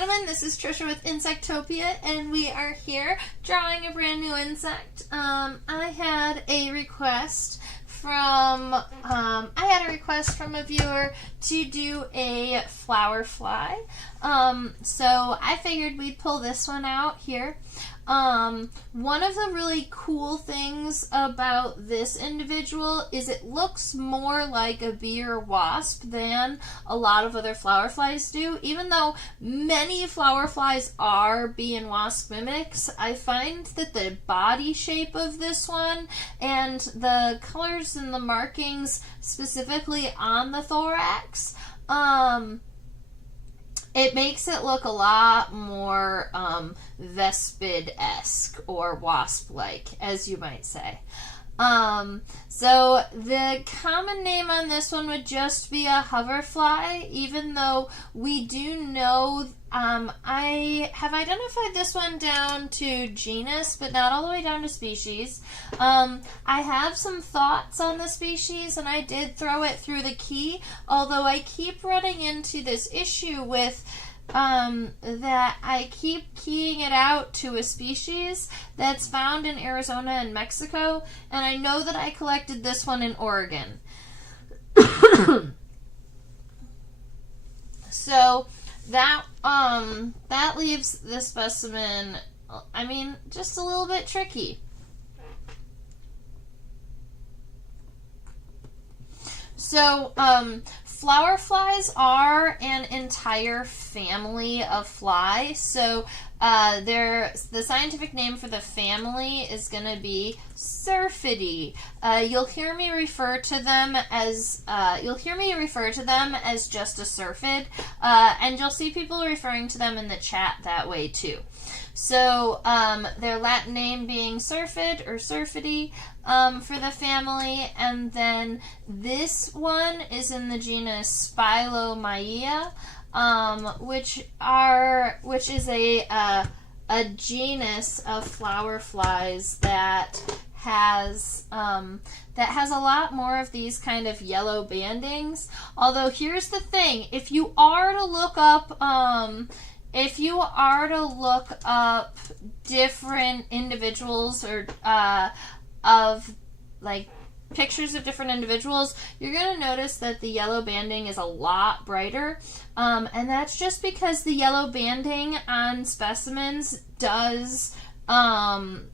gentlemen, this is Trisha with Insectopia, and we are here drawing a brand new insect. I had a request from a viewer to do a flower fly. So I figured we'd pull this one out here. One of the really cool things about this individual is it looks more like a bee or wasp than a lot of other flower flies do. Even though many flower flies are bee and wasp mimics, I find that the body shape of this one and the colors and the markings specifically on the thorax, it makes it look a lot more Vespid-esque or wasp-like, as you might say. So the common name on this one would just be a hoverfly, even though we do know, I have identified this one down to genus, but not all the way down to species. I have some thoughts on the species, and I did throw it through the key, although I keep running into this issue with that I keep keying it out to a species that's found in Arizona and Mexico, and I know that I collected this one in Oregon. So that leaves the specimen, I mean, just a little bit tricky. So, flower flies are an entire family of fly. So, the scientific name for the family is going to be Syrphidae. You'll hear me refer to them as just a syrphid, and you'll see people referring to them in the chat that way too. So, their Latin name being Syrphid or Syrphidae for the family, and then this one is in the genus Spilomyia, which is a genus of flower flies that has a lot more of these kind of yellow bandings. Although here's the thing: if you are to look up different individuals or of like pictures of different individuals, you're going to notice that the yellow banding is a lot brighter, and that's just because the yellow banding on specimens does kind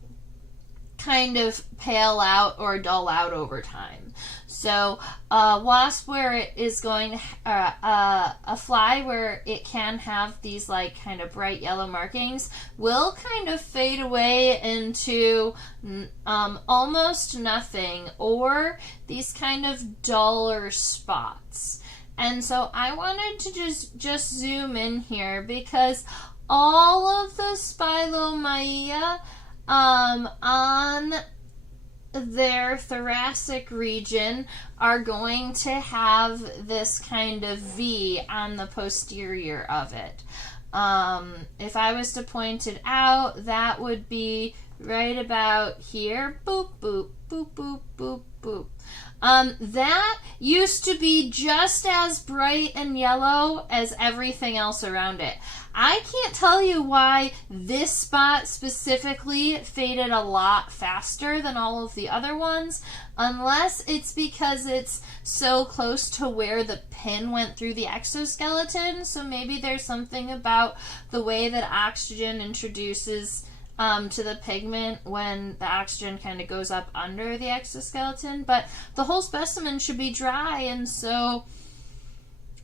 of pale out or dull out over time. So wasp, where it is going a fly where it can have these like kind of bright yellow markings, will kind of fade away into almost nothing, or these kind of duller spots. And so I wanted to just zoom in here because all of the Spilomyia on their thoracic region are going to have this kind of V on the posterior of it. If I was to point it out, that would be right about here. Boop, boop, boop, boop, boop, boop. That used to be just as bright and yellow as everything else around it. I can't tell you why this spot specifically faded a lot faster than all of the other ones, unless it's because it's so close to where the pin went through the exoskeleton. So maybe there's something about the way that oxygen introduces to the pigment when the oxygen kind of goes up under the exoskeleton. But the whole specimen should be dry, and so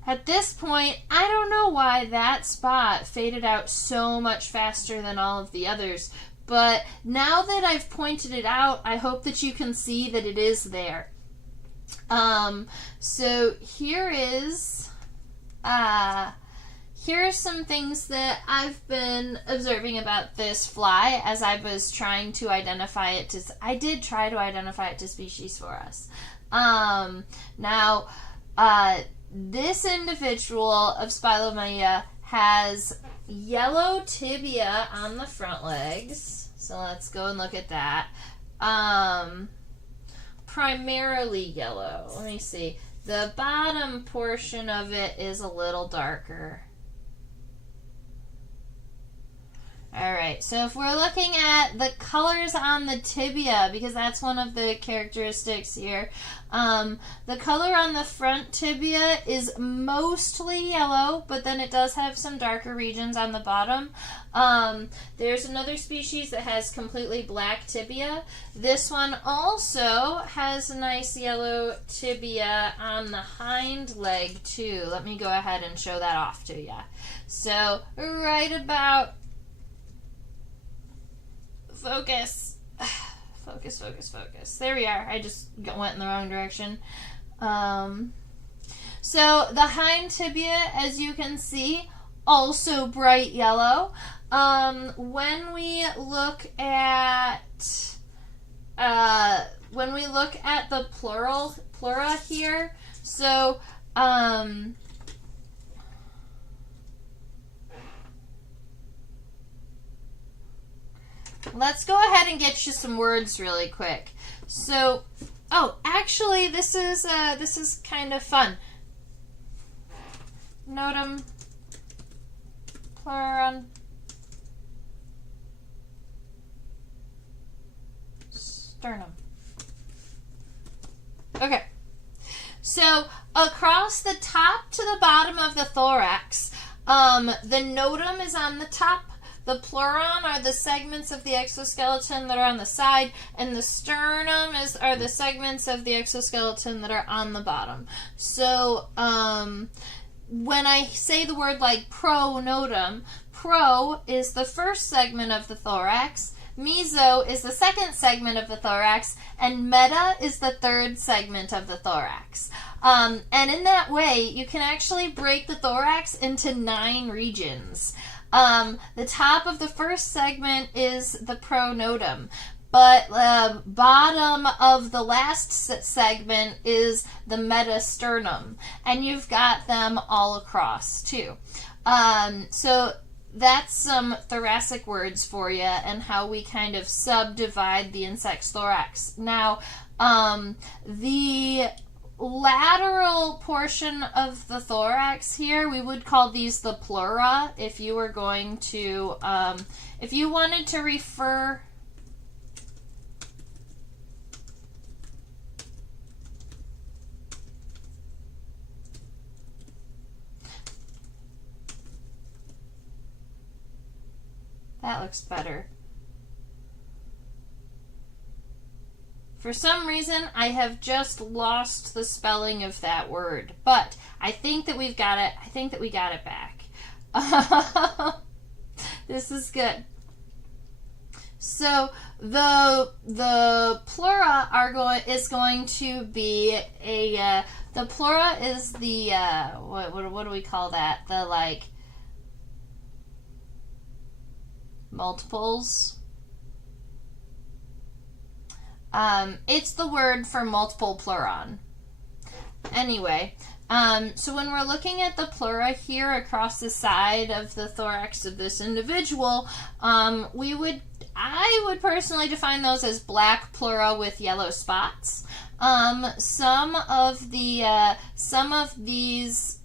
at this point, I don't know why that spot faded out so much faster than all of the others. But now that I've pointed it out, I hope that you can see that it is there. So here's some things that I've been observing about this fly as I was trying to identify it to... I did try to identify it to species for us. This individual of Spilomyia has yellow tibia on the front legs. So let's go and look at that. Primarily yellow. Let me see. The bottom portion of it is a little darker. All right, so if we're looking at the colors on the tibia, because that's one of the characteristics here, the color on the front tibia is mostly yellow, but then it does have some darker regions on the bottom. There's another species that has completely black tibia. This one also has a nice yellow tibia on the hind leg too. Let me go ahead and show that off to you. So right about, focus. Focus, focus, focus. There we are. I just went in the wrong direction. So the hind tibia, as you can see, also bright yellow. When we look at the plura here, so let's go ahead and get you some words really quick. So, oh, actually, this is kind of fun. Notum, pleuron, sternum. Okay. So across the top to the bottom of the thorax, the notum is on the top. The pleuron are the segments of the exoskeleton that are on the side, and the sternum are the segments of the exoskeleton that are on the bottom. So when I say the word like pronotum, pro is the first segment of the thorax, meso is the second segment of the thorax, and meta is the third segment of the thorax. And in that way, you can actually break the thorax into 9 regions. The top of the first segment is the pronotum, but the bottom of the last segment is the metasternum, and you've got them all across too. So that's some thoracic words for you and how we kind of subdivide the insect's thorax. Now, the lateral portion of the thorax here, we would call these the pleura. If you were going to, if you wanted to refer, that looks better. For some reason, I have just lost the spelling of that word, but I think that we've got it. I think that we got it back. This is good. So the pleura is going to be a the pleura is the what do we call that? The like multiples. It's the word for multiple pleuron. Anyway, so when we're looking at the pleura here across the side of the thorax of this individual, I would personally define those as black pleura with yellow spots. Some of these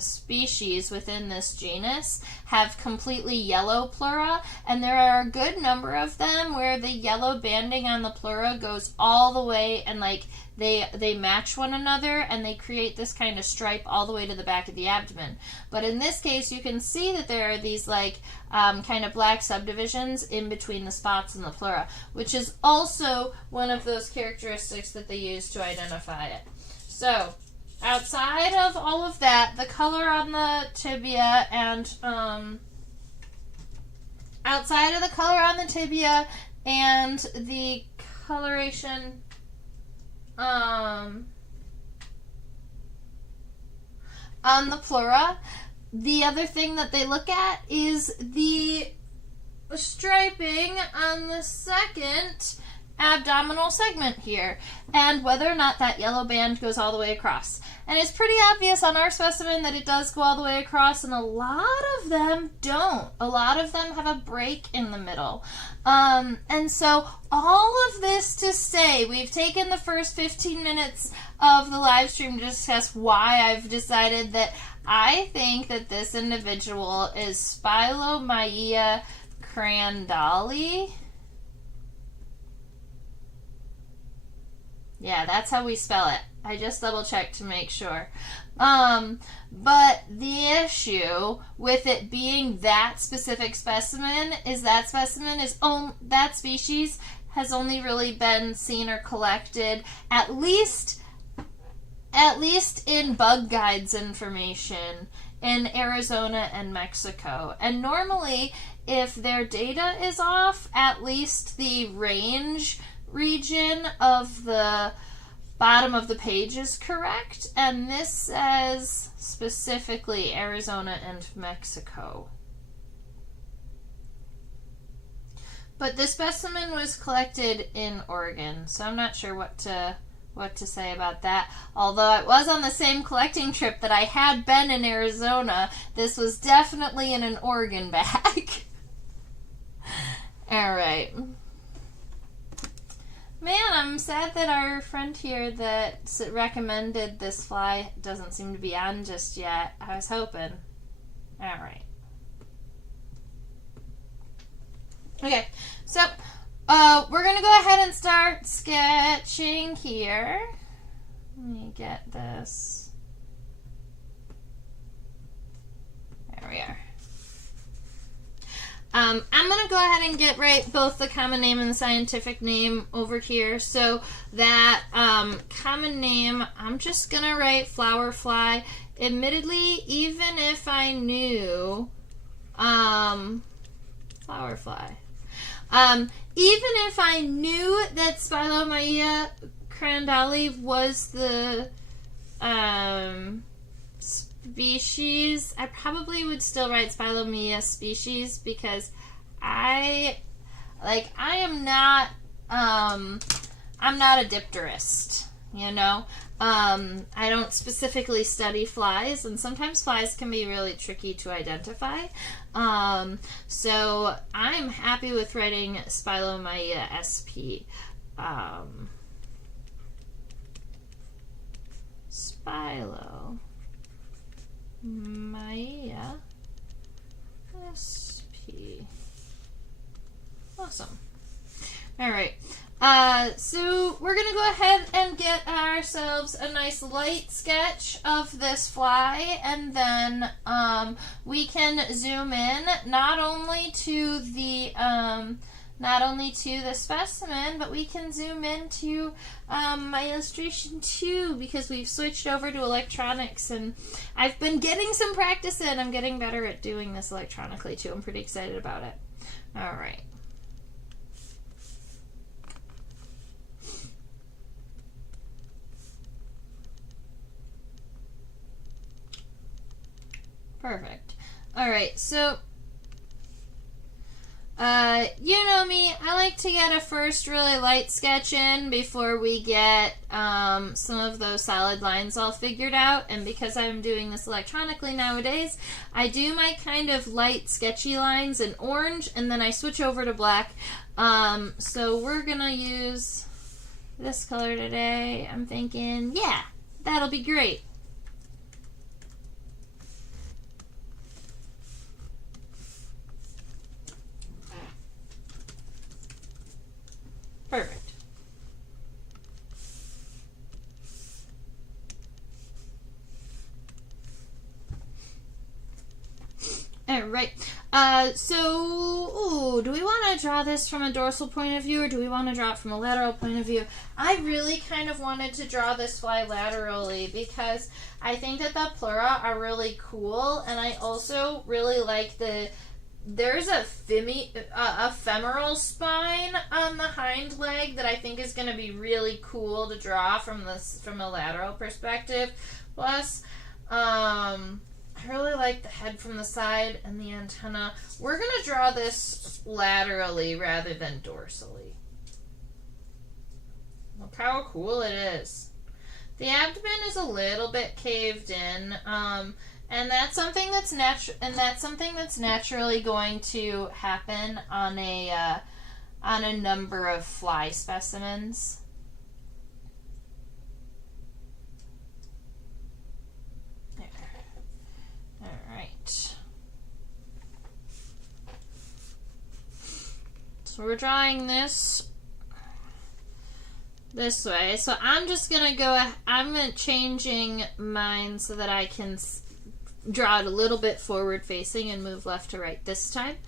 species within this genus have completely yellow pleura, and there are a good number of them where the yellow banding on the pleura goes all the way, and like they match one another, and they create this kind of stripe all the way to the back of the abdomen. But in this case, you can see that there are these like kind of black subdivisions in between the spots in the pleura, which is also one of those characteristics that they use to identify it. So outside of all of that, the color on the tibia and outside of the color on the tibia and the coloration on the pleura, the other thing that they look at is the striping on the second abdominal segment here, and whether or not that yellow band goes all the way across. And it's pretty obvious on our specimen that it does go all the way across, and a lot of them don't. A lot of them have a break in the middle. And so all of this to say, we've taken the first 15 minutes of the live stream to discuss why I've decided that I think that this individual is Spilomyia Crandali. Yeah, that's how we spell it. I just double checked to make sure. But the issue with it being that specific specimen is that that species has only really been seen or collected at least in bug guides information in Arizona and Mexico. And normally, if their data is off, at least the range region of the bottom of the page is correct, and this says specifically Arizona and Mexico. But the specimen was collected in Oregon, so I'm not sure what to say about that. Although it was on the same collecting trip that I had been in Arizona, this was definitely in an Oregon bag. All right. Man, I'm sad that our friend here that recommended this fly doesn't seem to be on just yet. I was hoping. All right. Okay, so we're going to go ahead and start sketching here. Let me get this. There we are. I'm going to go ahead and get both the common name and the scientific name over here. So that common name, I'm just going to write flower fly. Admittedly, even if I knew flower fly, even if I knew that Spilomyia crandali was the species, I probably would still write Spilomyia species because I'm not a dipterist, you know. I don't specifically study flies, and sometimes flies can be really tricky to identify. So I'm happy with writing Spilomyia SP. Spilomyia SP. Awesome. All right. So we're going to go ahead and get ourselves a nice light sketch of this fly, and then we can zoom in not only to the specimen, but we can zoom into my illustration too, because we've switched over to electronics, and I've been getting some practice in. I'm getting better at doing this electronically too. I'm pretty excited about it. All right. Perfect. All right, so you know me, I like to get a first really light sketch in before we get some of those solid lines all figured out, and because I'm doing this electronically nowadays, I do my kind of light sketchy lines in orange, and then I switch over to black. So we're gonna use this color today. I'm thinking, yeah, that'll be great. Perfect. All right. So, do we want to draw this from a dorsal point of view, or do we want to draw it from a lateral point of view? I really kind of wanted to draw this fly laterally because I think that the pleura are really cool, and I also really like there's a femoral spine on the hind leg that I think is going to be really cool to draw from a lateral perspective. Plus, I really like the head from the side and the antenna. We're going to draw this laterally rather than dorsally. Look how cool it is. The abdomen is a little bit caved in, and that's something that's naturally going to happen on a number of fly specimens. There. All right. So we're drawing this way. So I'm just going to I'm changing mine so that I can draw it a little bit forward facing and move left to right this time.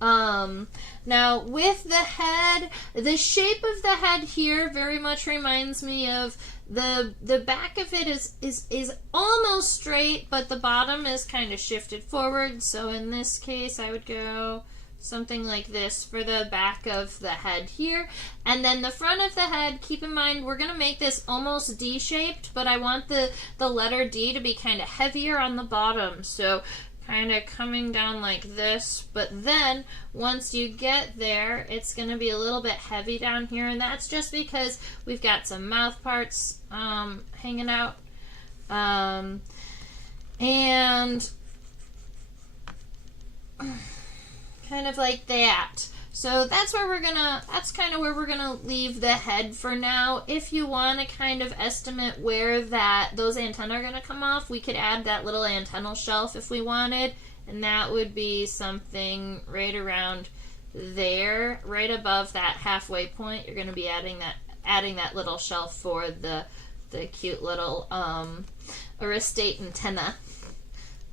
Now with the head, the shape of the head here very much reminds me of the back of it is almost straight, but the bottom is kind of shifted forward. So in this case, I would go something like this for the back of the head here. And then the front of the head, keep in mind, we're going to make this almost D-shaped, but I want the letter D to be kind of heavier on the bottom. So kind of coming down like this, but then once you get there, it's going to be a little bit heavy down here, and that's just because we've got some mouth parts hanging out, and kind of like that. So that's kind of where we're gonna leave the head for now. If you want to kind of estimate where those antennae are gonna come off, we could add that little antennal shelf if we wanted, and that would be something right around there, right above that halfway point. You're gonna be adding that little shelf for the cute little aristate antenna.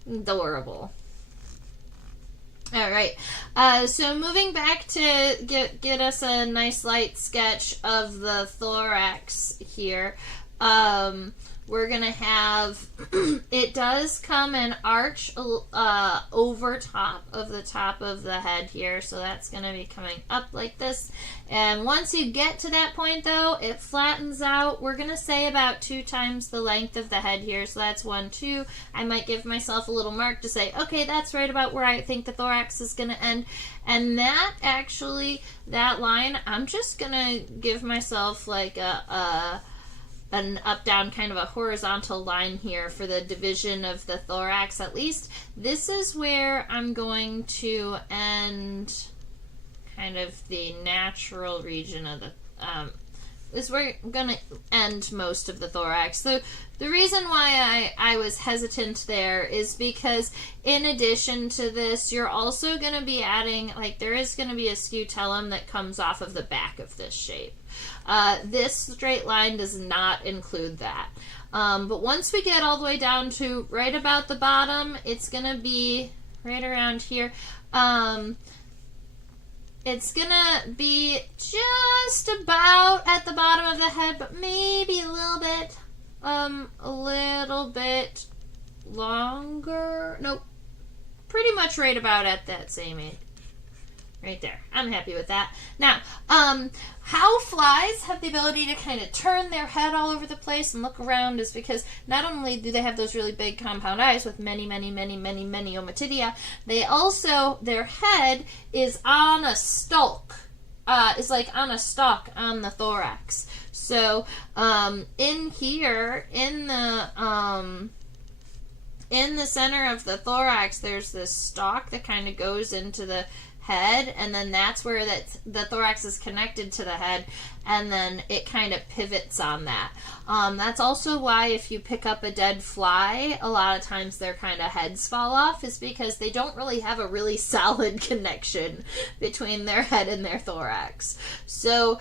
Adorable. All right, so moving back to get us a nice light sketch of the thorax here, we're going to have, it does come and arch over top of the head here, so that's going to be coming up like this. And once you get to that point, though, it flattens out. We're going to say about 2 times the length of the head here, so that's 1, 2. I might give myself a little mark to say, okay, that's right about where I think the thorax is going to end. And that line, I'm just going to give myself like an up-down kind of a horizontal line here for the division of the thorax. At least this is where I'm going to end kind of the natural region of the is where I'm going to end most of the thorax. The reason why I was hesitant there is because in addition to this, you're also going to be adding, like, there is going to be a scutellum that comes off of the back of this shape. This straight line does not include that. But once we get all the way down to right about the bottom, it's going to be right around here. It's going to be just about at the bottom of the head, but maybe a little bit longer. Nope. Pretty much right about at that same age. Right there. I'm happy with that. Now, how flies have the ability to kind of turn their head all over the place and look around is because not only do they have those really big compound eyes with many ommatidia, they also, their head is on a stalk. Is like on a stalk on the thorax. So, in here, in the center of the thorax, there's this stalk that kind of goes into the head, and then that's where the thorax is connected to the head, and then it kind of pivots on that. That's also why if you pick up a dead fly, a lot of times their kind of heads fall off, is because they don't really have a really solid connection between their head and their thorax. So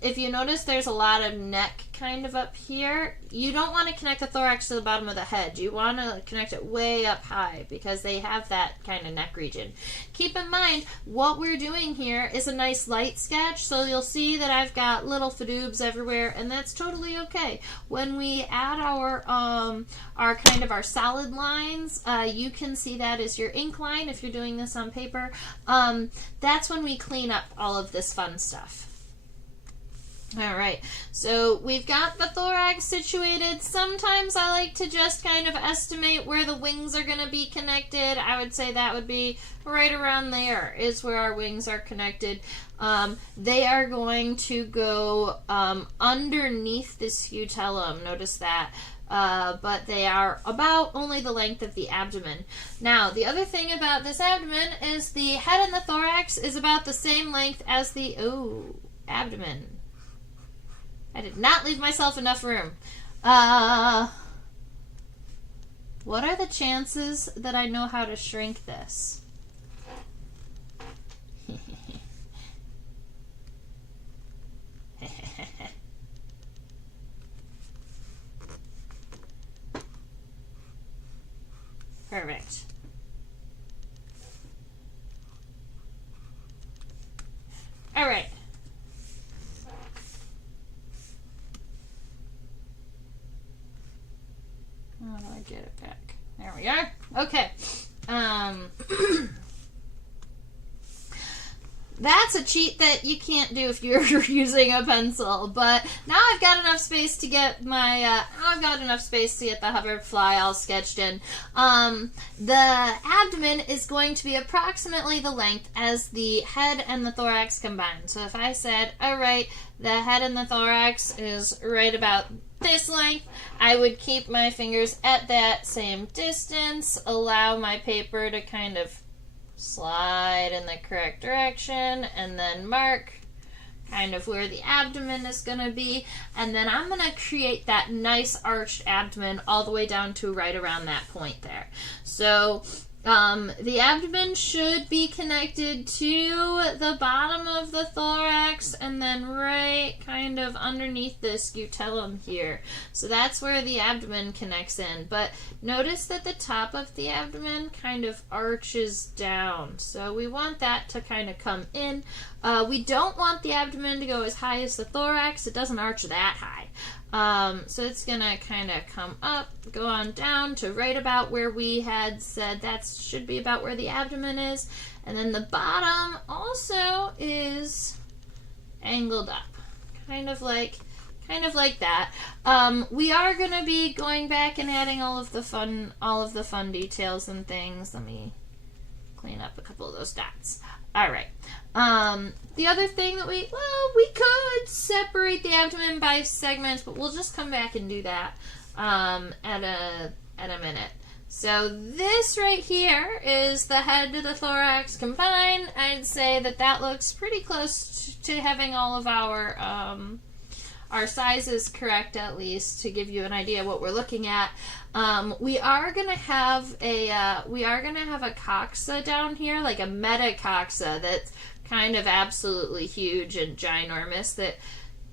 if you notice there's a lot of neck kind of up here, you don't want to connect the thorax to the bottom of the head. You want to connect it way up high because they have that kind of neck region. Keep in mind, what we're doing here is a nice light sketch, so you'll see that I've got little fadoobs everywhere, and that's totally okay. When we add our kind of our solid lines, you can see that as your ink line if you're doing this on paper. That's when we clean up all of this fun stuff. All right, so we've got the thorax situated. Sometimes I like to just kind of estimate where the wings are going to be connected. I would say that would be right around there is where our wings are connected. They are going to go underneath the scutellum. Notice that. But they are about only the length of the abdomen. Now, the other thing about this abdomen is the head and the thorax is about the same length as the abdomen. I did not leave myself enough room. What are the chances that I know how to shrink this? Perfect. All right. How do I get it back? There we are. Okay. That's a cheat that you can't do if you're using a pencil. But now I've got enough space to get my the hoverfly all sketched in. The abdomen is going to be approximately the length as the head and the thorax combined. So if I said, all right, the head and the thorax is right about this length, I would keep my fingers at that same distance, allow my paper to kind of slide in the correct direction, and then mark kind of where the abdomen is going to be, and then I'm going to create that nice arched abdomen all the way down to right around that point there. So the abdomen should be connected to the bottom of the thorax and then right kind of underneath the scutellum here. So that's where the abdomen connects in. But notice that the top of the abdomen kind of arches down. So we want that to kind of come in. We don't want the abdomen to go as high as the thorax. It doesn't arch that high. So it's going to kind of come up, go on down to right about where we had said that should be about where the abdomen is. And then the bottom also is angled up, kind of like that. We are going to be going back and adding all of the fun details and things. Let me clean up a couple of those dots. All right. The other thing that we could separate the abdomen by segments, but we'll just come back and do that at a minute. So this right here is the head to the thorax combined. I'd say that looks pretty close to having all of our sizes correct, at least to give you an idea of what we're looking at. We are gonna have a coxa down here, like a metacoxa that's kind of absolutely huge and ginormous that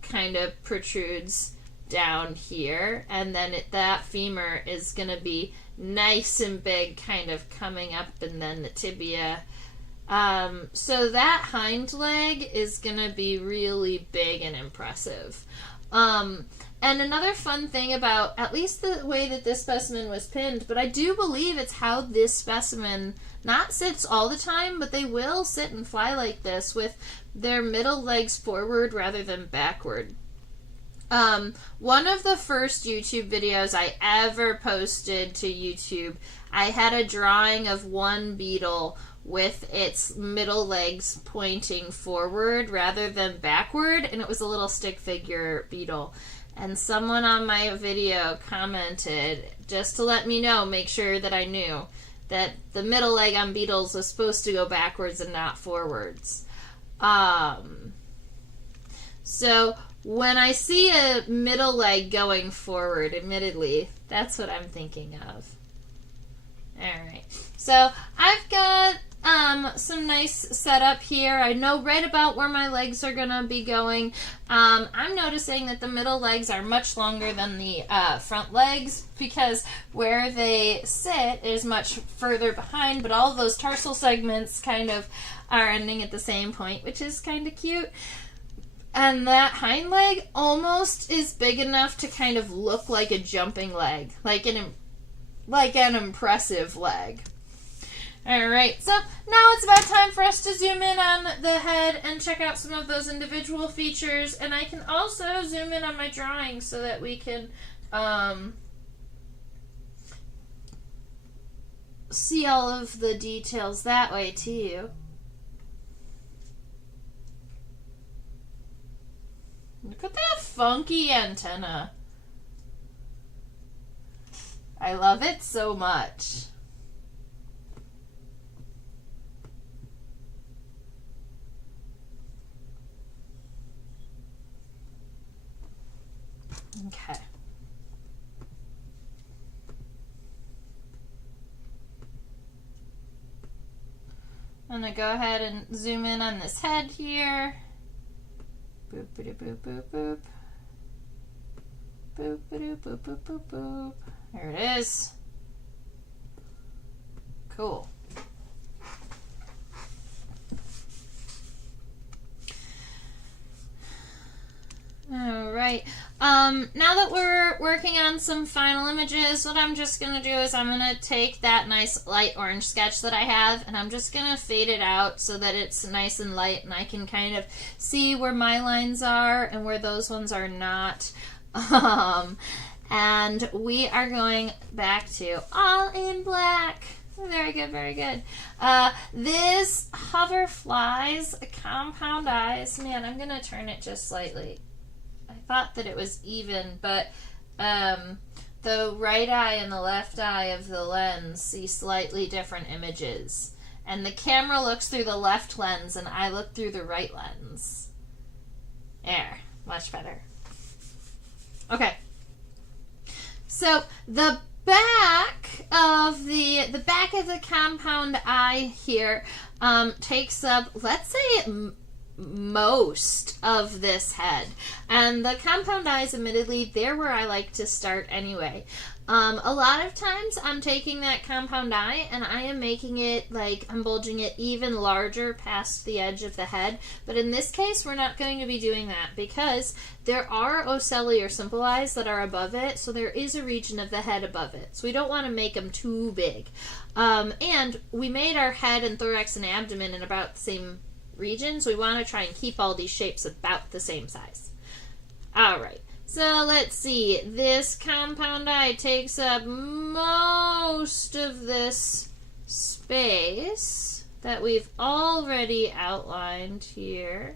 kind of protrudes down here, and then that femur is gonna be nice and big, kind of coming up, and then the tibia. So that hind leg is gonna be really big and impressive. And another fun thing about at least the way that this specimen was pinned, but I do believe it's how this specimen not sits all the time, but they will sit and fly like this with their middle legs forward rather than backward. One of the first YouTube videos I ever posted to YouTube, I had a drawing of one beetle with its middle legs pointing forward rather than backward, and it was a little stick figure beetle. And someone on my video commented, just to let me know, make sure that I knew, that the middle leg on beetles was supposed to go backwards and not forwards. So when I see a middle leg going forward, admittedly, that's what I'm thinking of. Alright, so I've got some nice setup here. I know right about where my legs are going to be going. I'm noticing that the middle legs are much longer than the front legs because where they sit is much further behind, but all of those tarsal segments kind of are ending at the same point, which is kind of cute. And that hind leg almost is big enough to kind of look like a jumping leg, like an impressive leg. Alright, so now it's about time for us to zoom in on the head and check out some of those individual features, and I can also zoom in on my drawing so that we can see all of the details that way too. Look at that funky antenna. I love it so much. Okay. I'm going to go ahead and zoom in on this head here. Boop, boop, boop, boop, boop. Boop, boop, boop, boop, boop, boop. There it is. Cool. All right. Now that we're working on some final images, what I'm just going to do is I'm going to take that nice light orange sketch that I have, and I'm just going to fade it out so that it's nice and light, and I can kind of see where my lines are and where those ones are not. And we are going back to all in black. Very good, very good. This hoverfly's compound eyes. Man, I'm going to turn it just slightly. I thought that it was even, but the right eye and the left eye of the lens see slightly different images. And the camera looks through the left lens and I look through the right lens. There, much better. Okay. So the back of the compound eye here takes up, let's say, most of this head. And the compound eyes, admittedly, they're where I like to start anyway. A lot of times I'm taking that compound eye and I am making it, like, I'm bulging it even larger past the edge of the head. But in this case, we're not going to be doing that because there are ocelli or simple eyes that are above it. So there is a region of the head above it. So we don't want to make them too big. And we made our head and thorax and abdomen in about the same region. So we want to try and keep all these shapes about the same size. All right. So let's see, this compound eye takes up most of this space that we've already outlined here.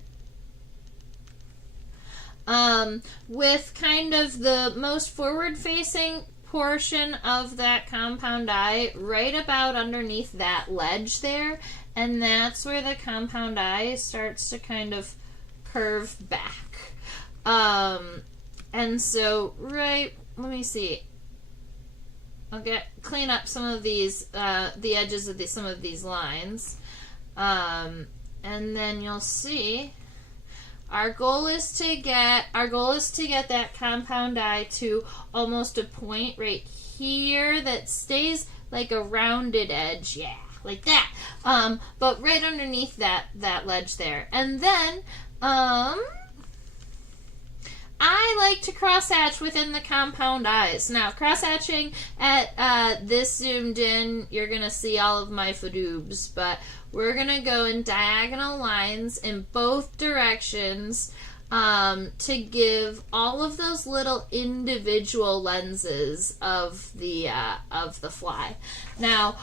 With kind of the most forward-facing portion of that compound eye right about underneath that ledge there, and that's where the compound eye starts to kind of curve back. And so, right, let me see. I'll clean up some of these, the edges of some of these lines. And then you'll see our goal is to get that compound eye to almost a point right here that stays like a rounded edge. Yeah, like that. But right underneath that ledge there. And then, I like to cross-hatch within the compound eyes. Now, cross-hatching at this zoomed in, you're going to see all of my fadoobs, but we're going to go in diagonal lines in both directions to give all of those little individual lenses of the fly. Now,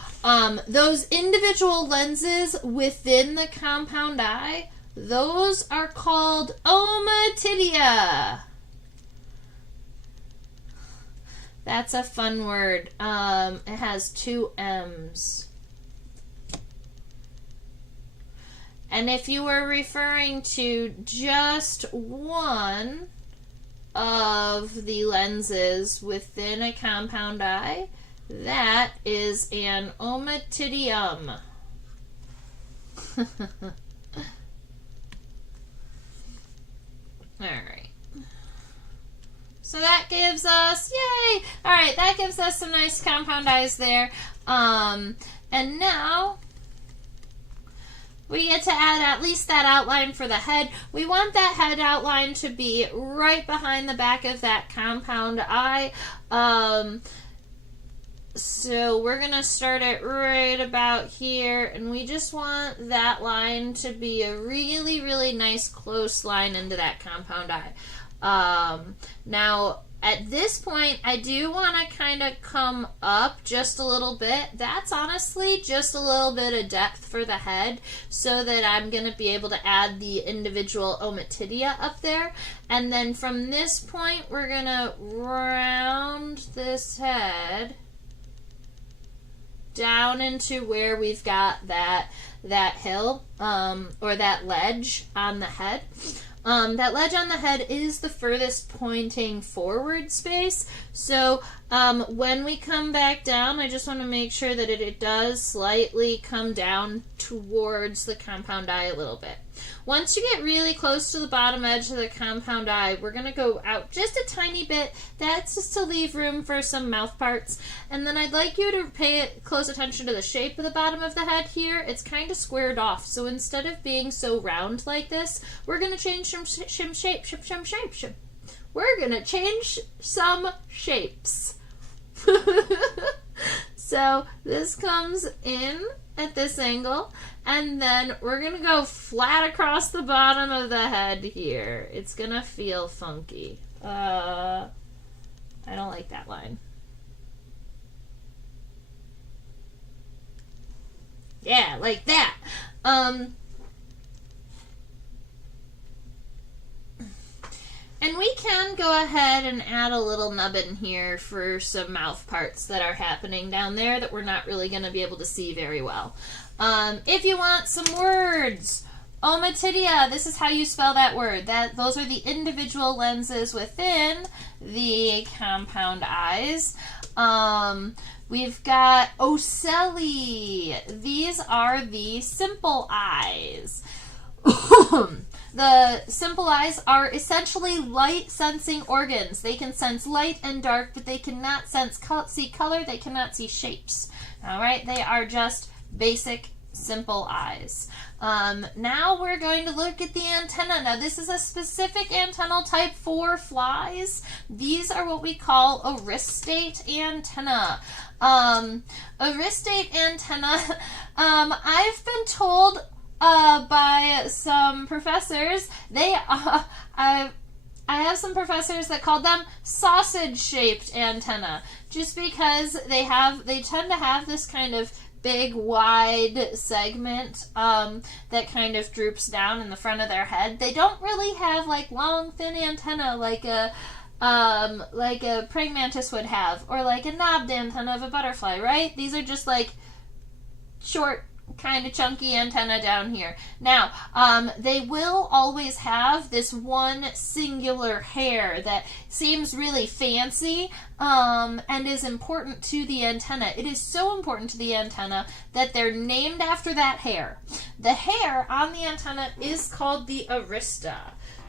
those individual lenses within the compound eye, those are called ommatidia. That's a fun word. It has 2 M's. And if you were referring to just one of the lenses within a compound eye, that is an ommatidium. Alright. So that gives us, yay! Alright, that gives us some nice compound eyes there. And now we get to add at least that outline for the head. We want that head outline to be right behind the back of that compound eye. So we're going to start it right about here, and we just want that line to be a really, really nice close line into that compound eye. Now, at this point, I do want to kind of come up just a little bit. That's honestly just a little bit of depth for the head so that I'm going to be able to add the individual ommatidia up there. And then from this point, we're going to round this head down into where we've got that hill or that ledge on the head. That ledge on the head is the furthest pointing forward space. So when we come back down, I just want to make sure that it does slightly come down towards the compound eye a little bit. Once you get really close to the bottom edge of the compound eye, we're going to go out just a tiny bit. That's just to leave room for some mouth parts. And then I'd like you to pay close attention to the shape of the bottom of the head here. It's kind of squared off. So instead of being so round like this, we're going to change some shape. We're going to change some shapes. So this comes in at this angle, and then we're going to go flat across the bottom of the head here. It's going to feel funky. I don't like that line. Yeah, like that. And we can go ahead and add a little nubbin here for some mouth parts that are happening down there that we're not really going to be able to see very well. If you want some words, ommatidia, this is how you spell that word. Those are the individual lenses within the compound eyes. We've got ocelli. These are the simple eyes. The simple eyes are essentially light-sensing organs. They can sense light and dark, but they cannot see color. They cannot see shapes. All right? They are just basic, simple eyes. Now we're going to look at the antenna. Now, this is a specific antennal type for flies. These are what we call aristate antenna. Aristate antenna, I've been told by some professors, I have some professors that called them sausage-shaped antenna, just because they tend to have this kind of big, wide segment that kind of droops down in the front of their head. They don't really have like long, thin antenna like a praying mantis would have, or like a knobbed antenna of a butterfly, right? These are just like short, kind of chunky antenna down here. Now, they will always have this one singular hair that seems really fancy and is important to the antenna. It is so important to the antenna that they're named after that hair. The hair on the antenna is called the arista.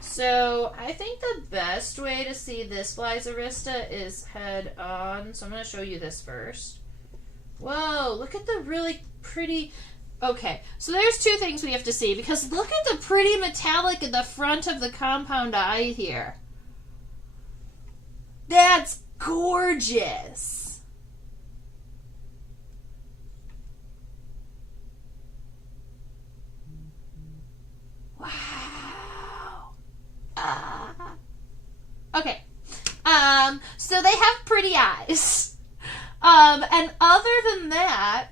So I think the best way to see this fly's arista is head on. So I'm going to show you this first. Whoa, look at the really pretty... Okay, so there's two things we have to see, because look at the pretty metallic at the front of the compound eye here. That's gorgeous. Wow. Okay. So they have pretty eyes. And other than that,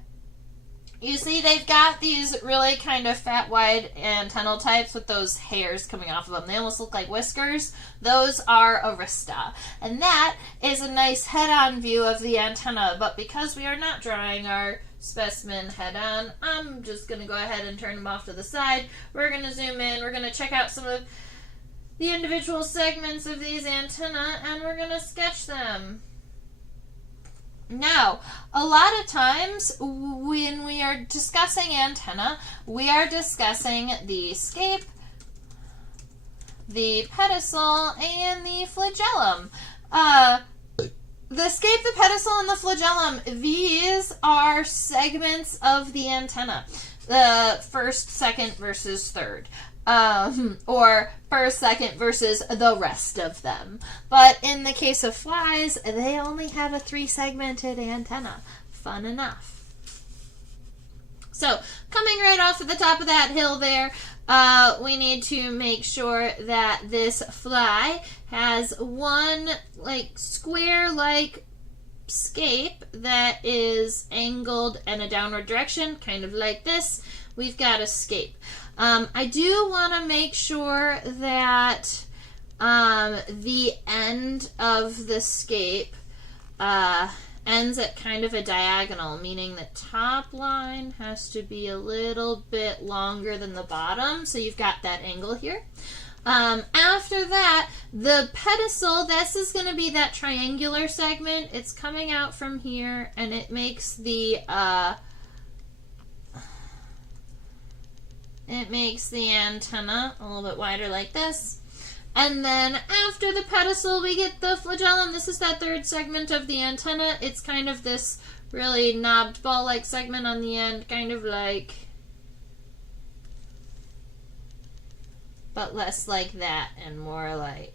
you see they've got these really kind of fat, wide antennal types with those hairs coming off of them. They almost look like whiskers. Those are arista. And that is a nice head-on view of the antenna. But because we are not drawing our specimen head-on, I'm just going to go ahead and turn them off to the side. We're going to zoom in. We're going to check out some of the individual segments of these antennae, and we're going to sketch them. Now, a lot of times when we are discussing antenna, we are discussing the scape, the pedicel, and the flagellum. The scape, the pedicel, and the flagellum, these are segments of the antenna. The first, second versus third. Or first, second versus the rest of them. But in the case of flies, they only have a 3-segmented antenna. Fun enough. So, coming right off at the top of that hill there, we need to make sure that this fly has one square-like scape that is angled in a downward direction, kind of like this. We've got a scape. I do want to make sure that the end of the scape ends at kind of a diagonal, meaning the top line has to be a little bit longer than the bottom, so you've got that angle here. After that, the pedicel, this is going to be that triangular segment. It's coming out from here, and it makes the it makes the antenna a little bit wider like this. And then after the pedicel, we get the flagellum. This is that third segment of the antenna. It's kind of this really knobbed ball-like segment on the end, kind of like, but less like that and more like,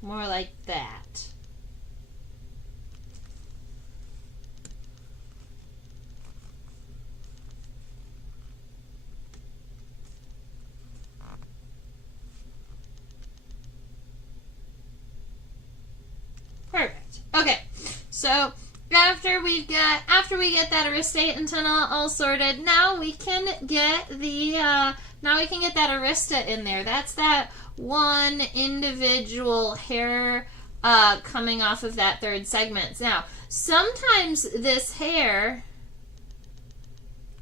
more like that. Perfect. Okay, so after we get that aristate antenna all sorted, now we can get that arista in there. That's that one individual hair coming off of that third segment. Now, sometimes this hair,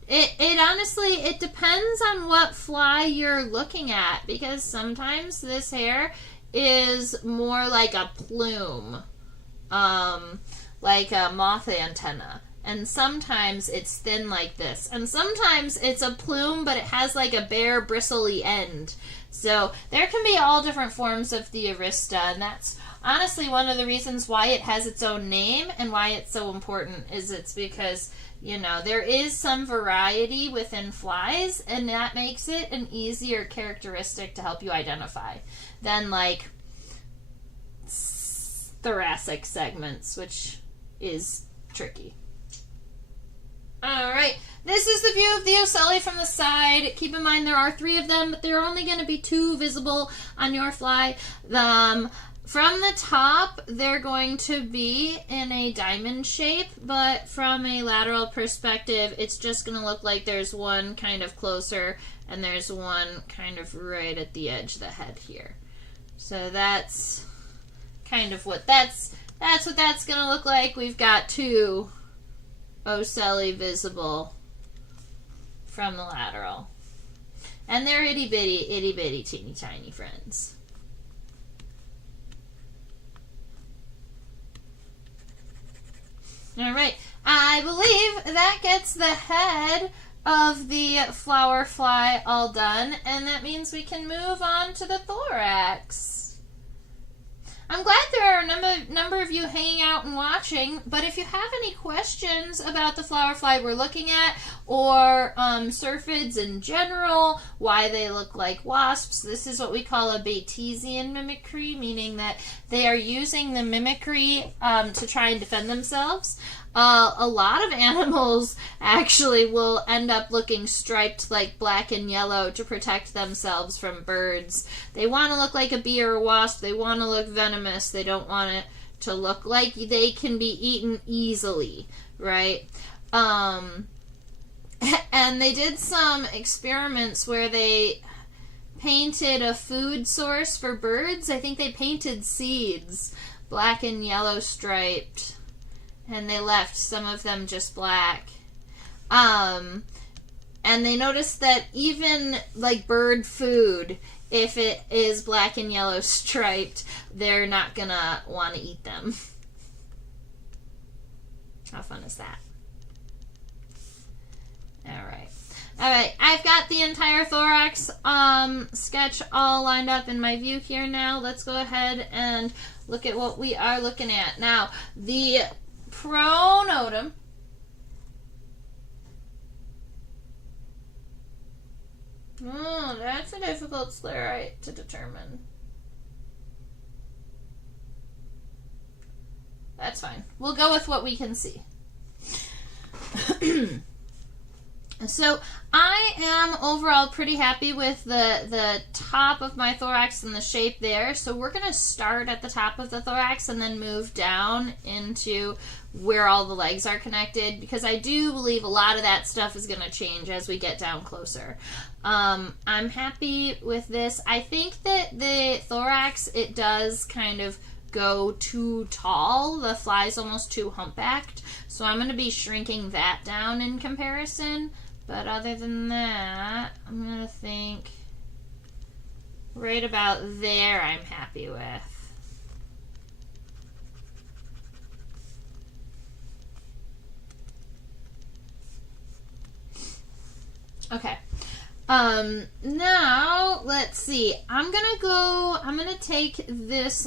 it honestly, it depends on what fly you're looking at, because sometimes this hair is more like a plume, like a moth antenna. And sometimes it's thin like this. And sometimes it's a plume, but it has like a bare bristly end. So there can be all different forms of the arista, and that's honestly one of the reasons why it has its own name and why it's so important, is it's because, you know, there is some variety within flies, and that makes it an easier characteristic to help you identify than like thoracic segments, which is tricky. Alright, this is the view of the ocelli from the side. Keep in mind there are 3 of them, but there are only going to be 2 visible on your fly. From the top, they're going to be in a diamond shape, but from a lateral perspective, it's just going to look like there's one kind of closer, and there's one kind of right at the edge of the head here. So that's kind of what that's what that's going to look like. We've got 2 ocelli visible from the lateral. And they're itty bitty, teeny tiny friends. Alright, I believe that gets the head of the flower fly all done, and that means we can move on to the thorax. I'm glad there are a number of you hanging out and watching, but if you have any questions about the flower fly we're looking at, or syrphids in general, why they look like wasps, this is what we call a Batesian mimicry, meaning that they are using the mimicry to try and defend themselves. A lot of animals actually will end up looking striped like black and yellow to protect themselves from birds. They want to look like a bee or a wasp. They want to look venomous. They don't want it to look like they can be eaten easily, right? And they did some experiments where they painted a food source for birds. I think they painted seeds, black and yellow striped. And they left some of them just black. And they noticed that even like bird food, if it is black and yellow striped, they're not gonna want to eat them. How fun is that? Alright, I've got the entire thorax sketch all lined up in my view here now. Let's go ahead and look at what we are looking at. Now, the pronotum that's a difficult sclerite to determine. That's fine. We'll go with what we can see. So I am overall pretty happy with the top of my thorax and the shape there. So we're going to start at the top of the thorax and then move down into where all the legs are connected, because I do believe a lot of that stuff is going to change as we get down closer. I'm happy with this. I think that the thorax, it does kind of go too tall. The fly's almost too humpbacked. So I'm going to be shrinking that down in comparison. But other than that, I'm going to think right about there I'm happy with. Okay. Now let's see. I'm gonna take this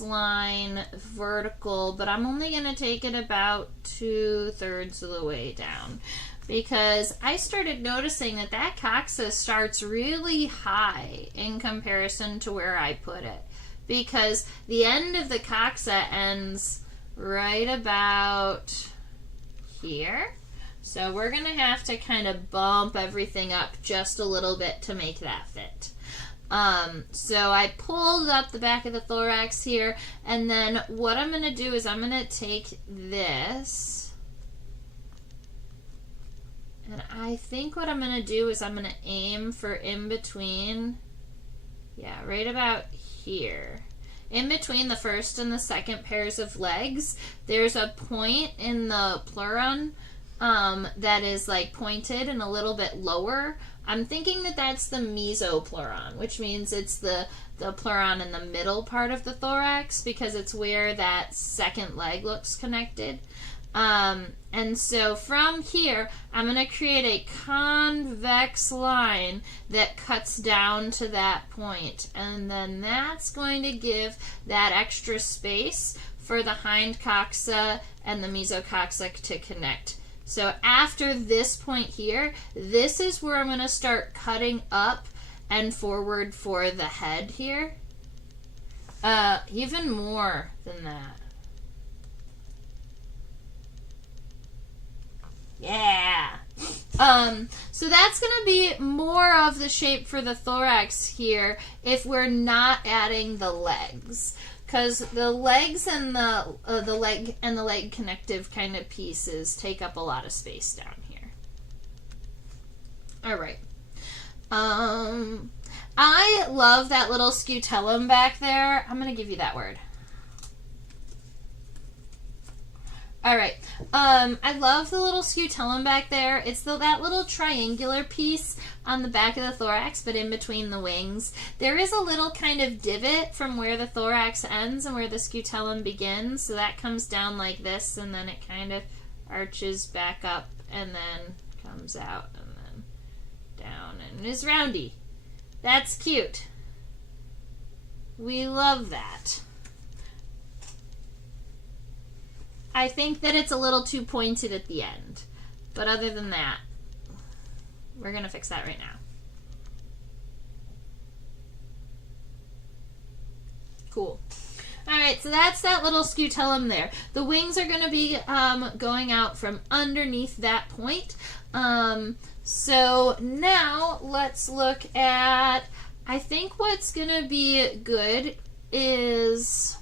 line vertical, but I'm only gonna take it about 2/3 of the way down, because I started noticing that that coxa starts really high in comparison to where I put it, because the end of the coxa ends right about here. So we're going to have to kind of bump everything up just a little bit to make that fit. So I pulled up the back of the thorax here, and then what I'm going to do is I'm going to take this, and I think what I'm going to do is I'm going to aim for in between, yeah, right about here. In between the first and the second pairs of legs, there's a point in the pleuron that is like pointed and a little bit lower. I'm thinking that that's the mesopleuron, which means it's the pleuron in the middle part of the thorax, because it's where that second leg looks connected. And so from here, I'm going to create a convex line that cuts down to that point. And then that's going to give that extra space for the hind coxa and the mesocoxa to connect. So after this point here, this is where I'm going to start cutting up and forward for the head here. Even more than that. Yeah. So that's going to be more of the shape for the thorax here if we're not adding the legs. Because the legs and the leg connective kind of pieces take up a lot of space down here. All right. I love that little scutellum back there. I'm going to give you that word. All right. I love the little scutellum back there. It's that little triangular piece on the back of the thorax, but in between the wings. There is a little kind of divot from where the thorax ends and where the scutellum begins. So that comes down like this, and then it kind of arches back up and then comes out and then down and is roundy. That's cute. We love that. I think that it's a little too pointed at the end. But other than that, we're going to fix that right now. Cool. Alright, so that's that little scutellum there. The wings are going to be going out from underneath that point. So now let's look at, I think what's going to be good is...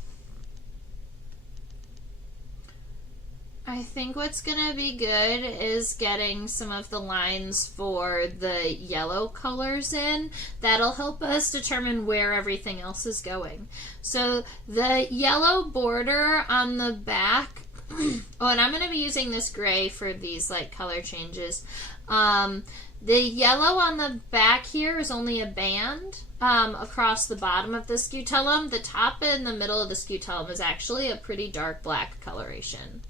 getting some of the lines for the yellow colors in. That'll help us determine where everything else is going. So the yellow border on the back, oh, and I'm going to be using this gray for these like color changes. The yellow on the back here is only a band across the bottom of the scutellum. The top and the middle of the scutellum is actually a pretty dark black coloration.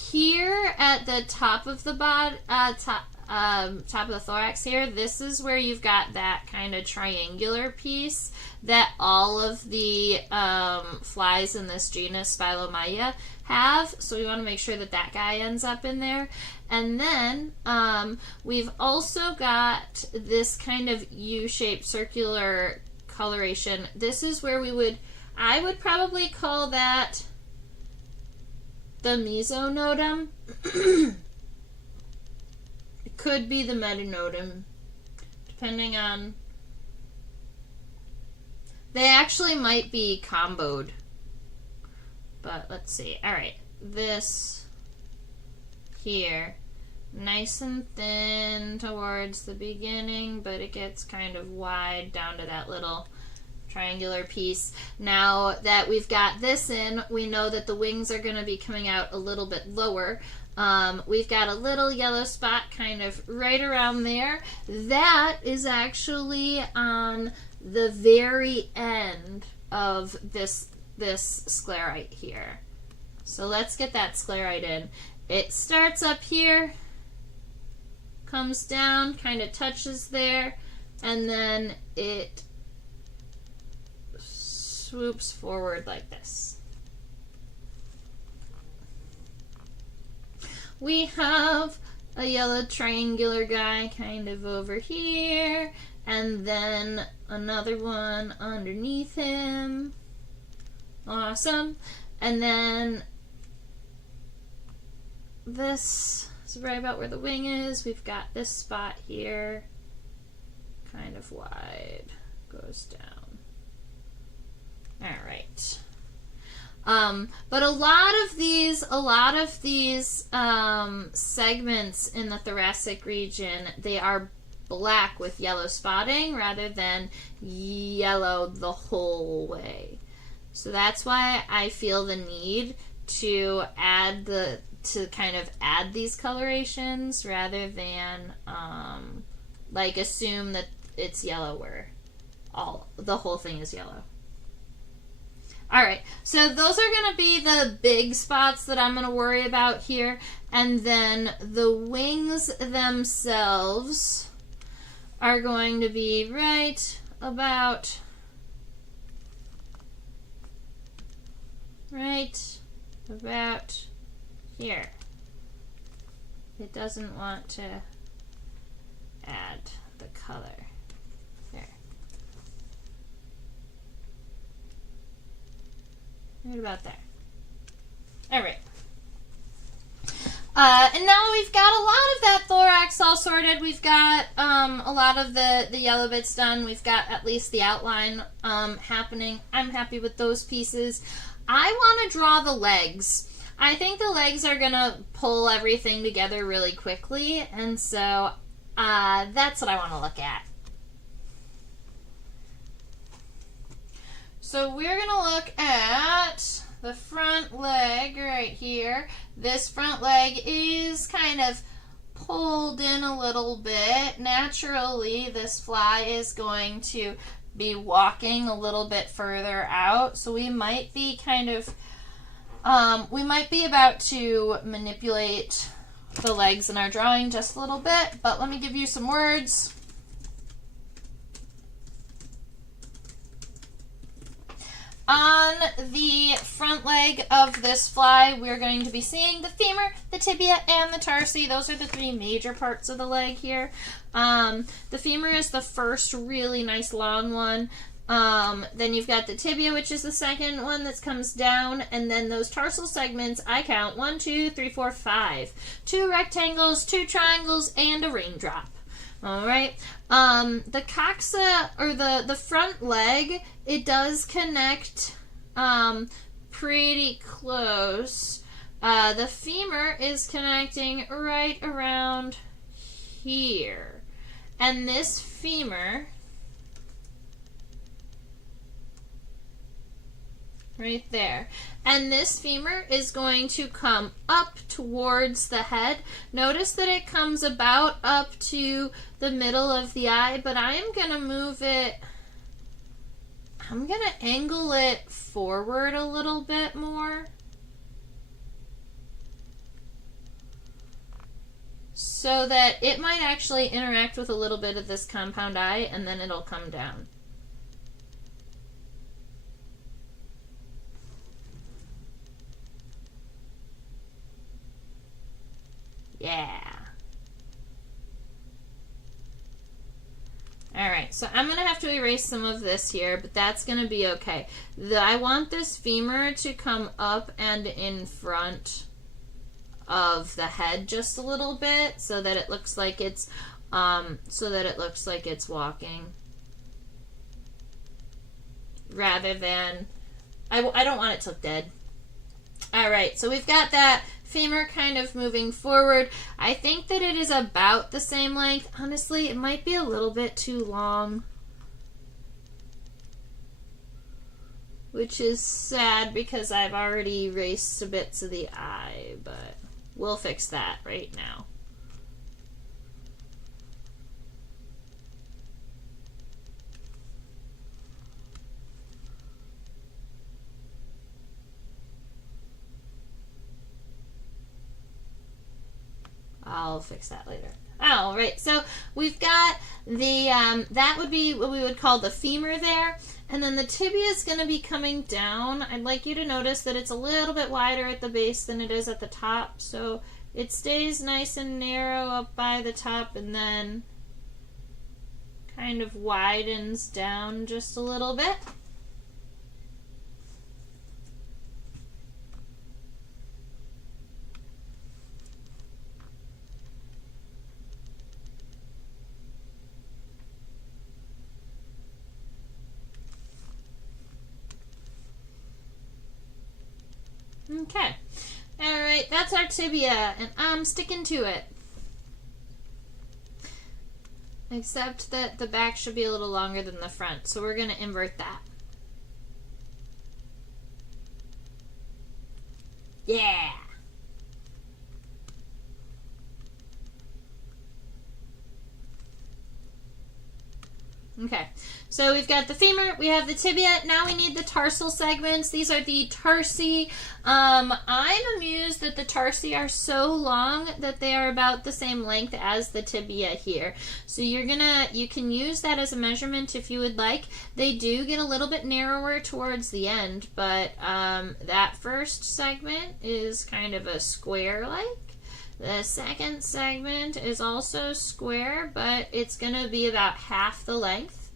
Here at the top of the top of the thorax here, this is where you've got that kind of triangular piece that all of the flies in this genus Spilomyia have. So we want to make sure that that guy ends up in there. And then we've also got this kind of U-shaped circular coloration. This is where I would probably call that the mesonotum. It could be the metanotum, depending on... They actually might be comboed. But let's see. Alright, this here, nice and thin towards the beginning, but it gets kind of wide down to that little triangular piece. Now that we've got this in, we know that the wings are going to be coming out a little bit lower. We've got a little yellow spot kind of right around there. That is actually on the very end of this sclerite here. So let's get that sclerite in. It starts up here comes down, kind of touches there, and then it swoops forward like this. We have a yellow triangular guy kind of over here, and then another one underneath him. Awesome. And then this is right about where the wing is. We've got this spot here, kind of wide, goes down. All right. But a lot of these segments in the thoracic region, they are black with yellow spotting rather than yellow the whole way. So that's why I feel the need to kind of add these colorations rather than like assume that it's yellow where the whole thing is yellow. All right, so those are going to be the big spots that I'm going to worry about here. And then the wings themselves are going to be right about here. It doesn't want to add the color. There. Right about there. All right. And now we've got a lot of that thorax all sorted. We've got a lot of the yellow bits done. We've got at least the outline happening. I'm happy with those pieces. I want to draw the legs. I think the legs are going to pull everything together really quickly, and so that's what I want to look at. So we're going to look at the front leg right here. This front leg is kind of pulled in a little bit. Naturally, this fly is going to be walking a little bit further out. So we might be about to manipulate the legs in our drawing just a little bit, but let me give you some words. On the front leg of this fly, we're going to be seeing the femur, the tibia, and the tarsi. Those are the three major parts of the leg here. The femur is the first really nice long one. Then you've got the tibia, which is the second one that comes down, and then those tarsal segments, I count 1, 2, 3, 4, 5. 2 rectangles, 2 triangles, and a raindrop. All right. The coxa, or the front leg, it does connect pretty close. The femur is connecting right around here. And this femur right there. And this femur is going to come up towards the head. Notice that it comes about up to the middle of the eye, but I am going to move it, I'm going to angle it forward a little bit more. So that it might actually interact with a little bit of this compound eye, and then it'll come down. Yeah. Alright, so I'm going to have to erase some of this here, but that's going to be okay. I want this femur to come up and in front of the head just a little bit so that it looks like it's walking. Rather than I don't want it to look dead. Alright, so we've got that femur kind of moving forward. I think that it is about the same length. Honestly, it might be a little bit too long, which is sad because I've already erased bits of the eye, but we'll fix that right now. I'll fix that later. All right, so we've got the, that would be what we would call the femur there. And then the tibia is going to be coming down. I'd like you to notice that it's a little bit wider at the base than it is at the top. So it stays nice and narrow up by the top and then kind of widens down just a little bit. Okay. Alright, that's our tibia, and I'm sticking to it. Except that the back should be a little longer than the front, so we're going to invert that. Yeah! Okay, so we've got the femur, we have the tibia, now we need the tarsal segments. These are the tarsi. I'm amused that the tarsi are so long that they are about the same length as the tibia here. So you can use that as a measurement if you would like. They do get a little bit narrower towards the end, but that first segment is kind of a square-like. The second segment is also square, but it's going to be about half the length.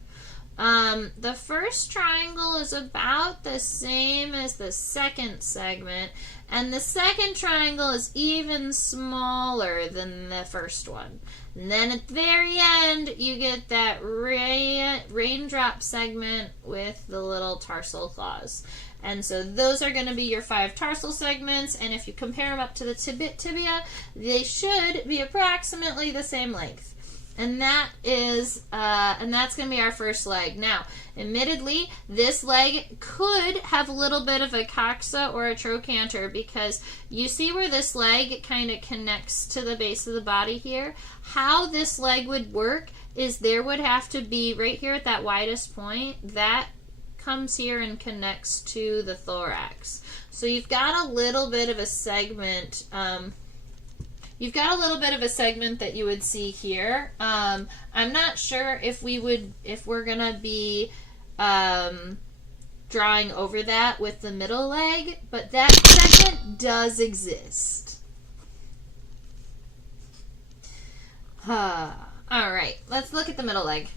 The first triangle is about the same as the second segment, and the second triangle is even smaller than the first one. And then at the very end, you get that raindrop segment with the little tarsal claws. And so those are going to be your 5 tarsal segments, and if you compare them up to the tibia, they should be approximately the same length. And that's going to be our first leg. Now, admittedly, this leg could have a little bit of a coxa or a trochanter, because you see where this leg kind of connects to the base of the body here? How this leg would work is there would have to be, right here at that widest point, that comes here and connects to the thorax. So you've got a little bit of a segment. You've got a little bit of a segment that you would see here. I'm not sure if we're gonna be drawing over that with the middle leg, but that segment does exist. All right, let's look at the middle leg.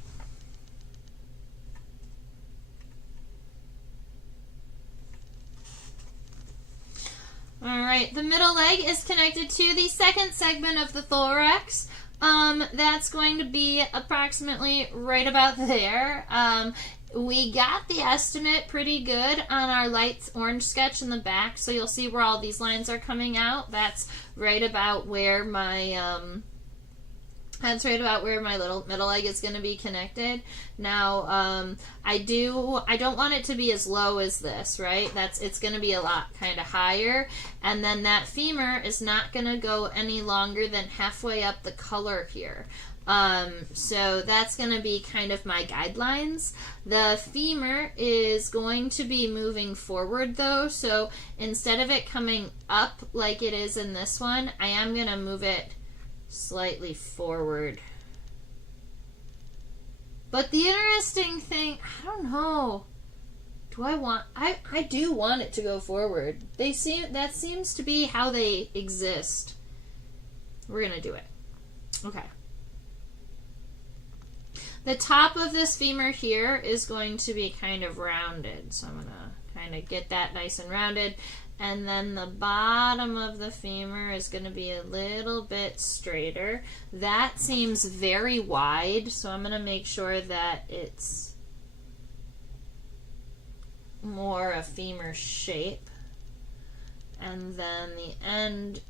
Alright, the middle leg is connected to the second segment of the thorax. That's going to be approximately right about there. We got the estimate pretty good on our light orange sketch in the back, so you'll see where all these lines are coming out. That's right about where my little middle leg is going to be connected. Now, I don't want it to be as low as this, right? It's going to be a lot kind of higher. And then that femur is not going to go any longer than halfway up the color here. So that's going to be kind of my guidelines. The femur is going to be moving forward though, so instead of it coming up like it is in this one, I am going to move it slightly forward. But the interesting thing, I don't know. I do want it to go forward. That seems to be how they exist. We're gonna do it. Okay. The top of this femur here is going to be kind of rounded. So I'm gonna kind of get that nice and rounded. And then the bottom of the femur is going to be a little bit straighter. That seems very wide, so I'm going to make sure that it's more a femur shape. And then the end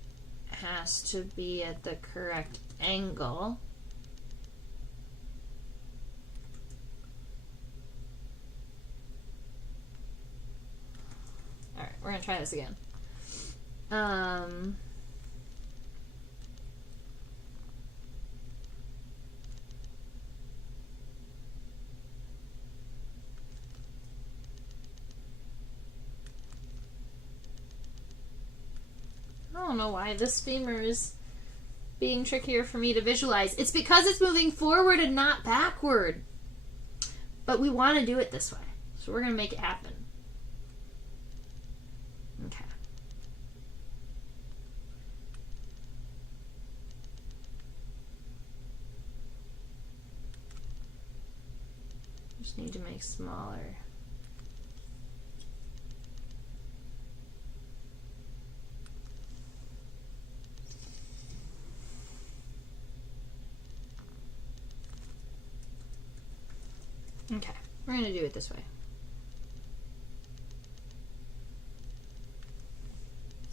has to be at the correct angle. Alright, we're going to try this again. I don't know why this femur is being trickier for me to visualize. It's because it's moving forward and not backward. But we want to do it this way. So we're going to make it happen. Okay. Just need to make smaller. Okay, we're going to do it this way.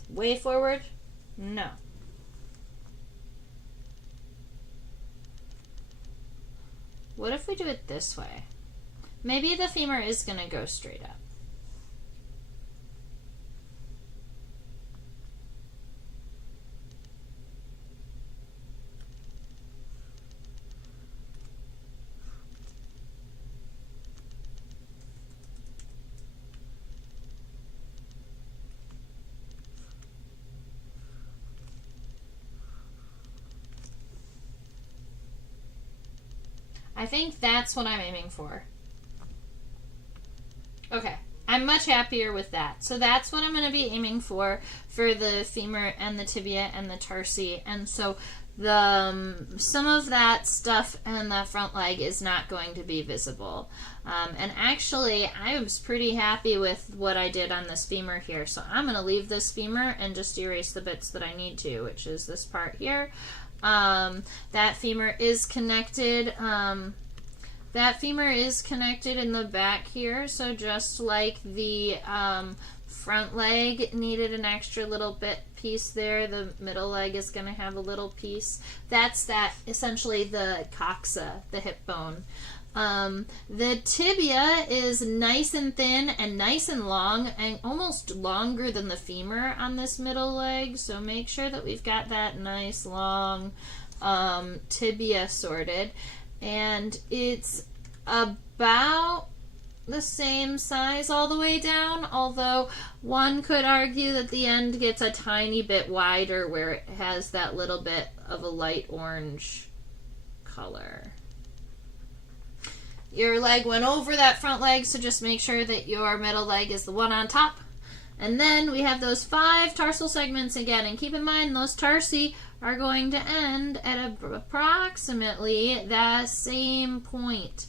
Way forward? No. What if we do it this way? Maybe the femur is going to go straight up. I think that's what I'm aiming for. Okay, I'm much happier with that. So that's what I'm going to be aiming for the femur and the tibia and the tarsi. And so some of that stuff in the front leg is not going to be visible. And actually, I was pretty happy with what I did on this femur here. So I'm going to leave this femur and just erase the bits that I need to, which is this part here. That femur is connected. That femur is connected in the back here, so just like the front leg needed an extra little bit piece there, the middle leg is going to have a little piece. That's essentially the coxa, the hip bone. The tibia is nice and thin and nice and long and almost longer than the femur on this middle leg, so make sure that we've got that nice long tibia sorted. And it's about the same size all the way down, although one could argue that the end gets a tiny bit wider where it has that little bit of a light orange color. Your leg went over that front leg, so just make sure that your middle leg is the one on top. And then we have those 5 tarsal segments again, and keep in mind those tarsi are going to end at approximately that same point.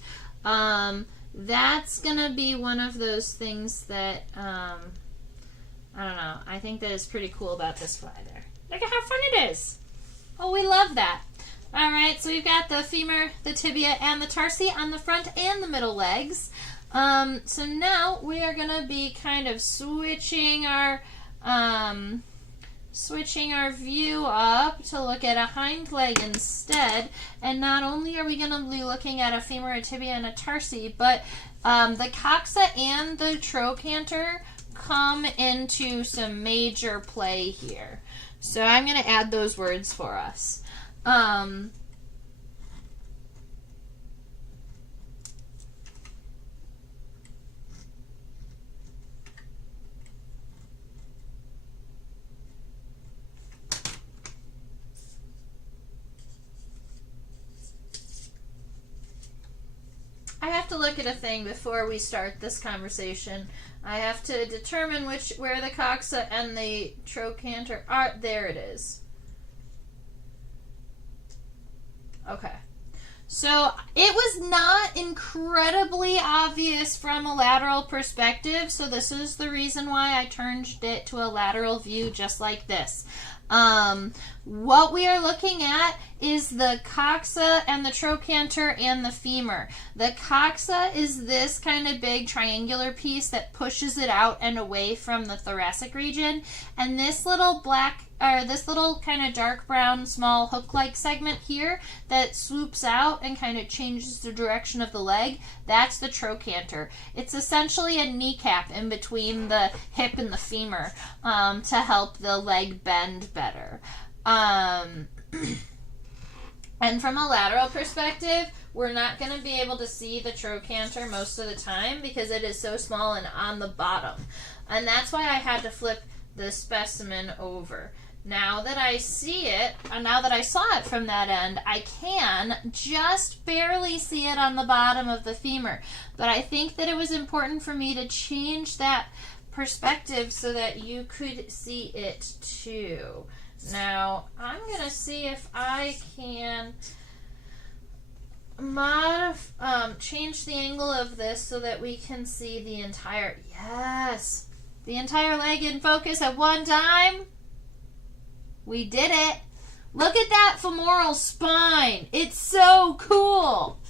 That's going to be one of those things that, I don't know, I think that is pretty cool about this fly there. Look at how fun it is. Oh, we love that. All right, so we've got the femur, the tibia, and the tarsi on the front and the middle legs. So now we are going to be kind of switching our view up to look at a hind leg instead. And not only are we going to be looking at a femur, a tibia, and a tarsi, but the coxa and the trochanter come into some major play here. So I'm going to add those words for us. I have to look at a thing before we start this conversation. I have to determine where the coxa and the trochanter are. There it is. Okay. So it was not incredibly obvious from a lateral perspective, so this is the reason why I turned it to a lateral view just like this. What we are looking at is the coxa and the trochanter and the femur. The coxa is this kind of big triangular piece that pushes it out and away from the thoracic region, and this little this little kind of dark brown small hook-like segment here that swoops out and kind of changes the direction of the leg, that's the trochanter. It's essentially a kneecap in between the hip and the femur to help the leg bend better. And from a lateral perspective, we're not going to be able to see the trochanter most of the time because it is so small and on the bottom. And that's why I had to flip the specimen over. now that I see it, now that I saw it from that end, I can just barely see it on the bottom of the femur. But I think that it was important for me to change that perspective so that you could see it too. Now, I'm going to see if I can change the angle of this so that we can see the entire, yes, the entire leg in focus at one time. We did it. Look at that femoral spine. It's so cool.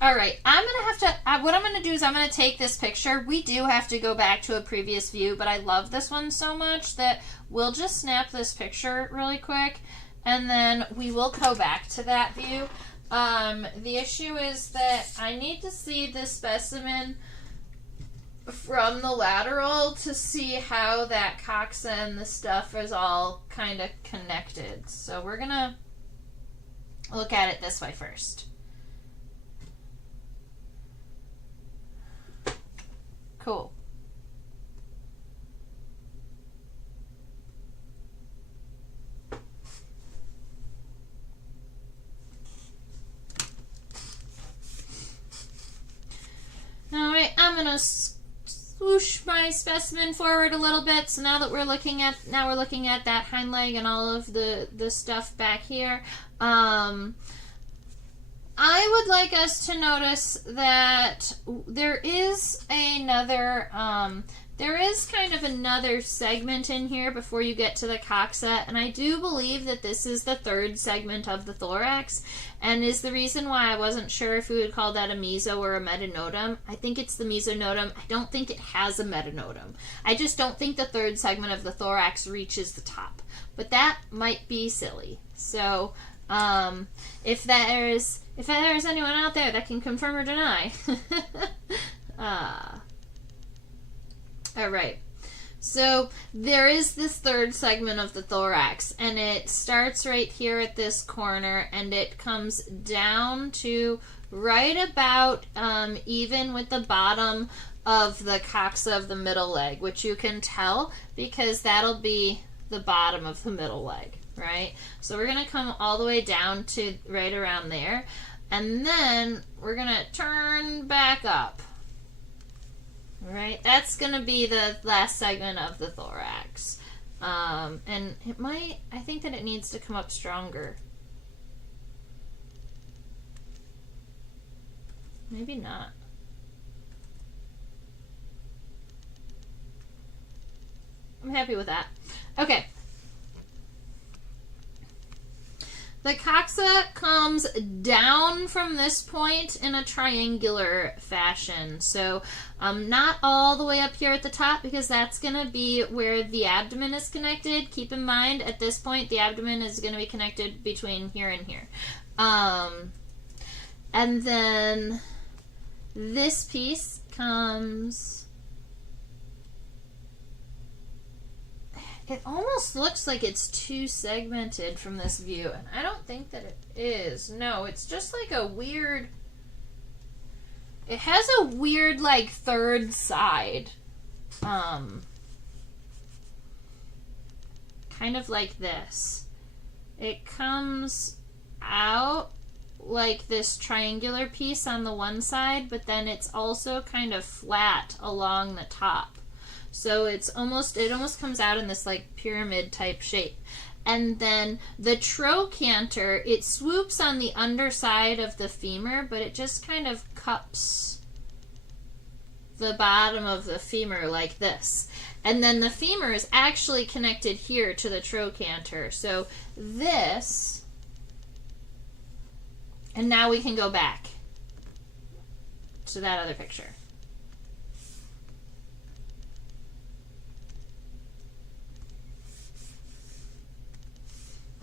All right, I'm going to have to, what I'm going to do is I'm going to take this picture. We do have to go back to a previous view, but I love this one so much that we'll just snap this picture really quick, and then we will go back to that view. The issue is that I need to see this specimen from the lateral to see how that coxa and the stuff is all kind of connected. So we're going to look at it this way first. Cool. Alright, I'm going to swoosh my specimen forward a little bit. So now that we're looking at that hind leg and all of the stuff back here, I would like us to notice that there is another, there is kind of another segment in here before you get to the coxa, and I do believe that this is the third segment of the thorax, and is the reason why I wasn't sure if we would call that a meso or a metanotum. I think it's the mesonotum. I don't think it has a metanotum. I just don't think the third segment of the thorax reaches the top, but that might be silly. So, if there's anyone out there that can confirm or deny. All right. So there is this third segment of the thorax, and it starts right here at this corner, and it comes down to right about even with the bottom of the coxa of the middle leg, which you can tell because that'll be the bottom of the middle leg. Right? So we're going to come all the way down to right around there, and then we're going to turn back up. Right? That's going to be the last segment of the thorax. And it might, I think that it needs to come up stronger. Maybe not. I'm happy with that. Okay. The coxa comes down from this point in a triangular fashion. So not all the way up here at the top, because that's going to be where the abdomen is connected. Keep in mind, at this point, the abdomen is going to be connected between here and here. And then this piece comes... It almost looks like it's too segmented from this view, and I don't think that it is. No, it's just like a weird... It has a weird, like, third side. Kind of like this. It comes out like this triangular piece on the one side, but then it's also kind of flat along the top. So it almost comes out in this like pyramid type shape. And then the trochanter, it swoops on the underside of the femur, but it just kind of cups the bottom of the femur like this. And then the femur is actually connected here to the trochanter. So this, and now we can go back to that other picture.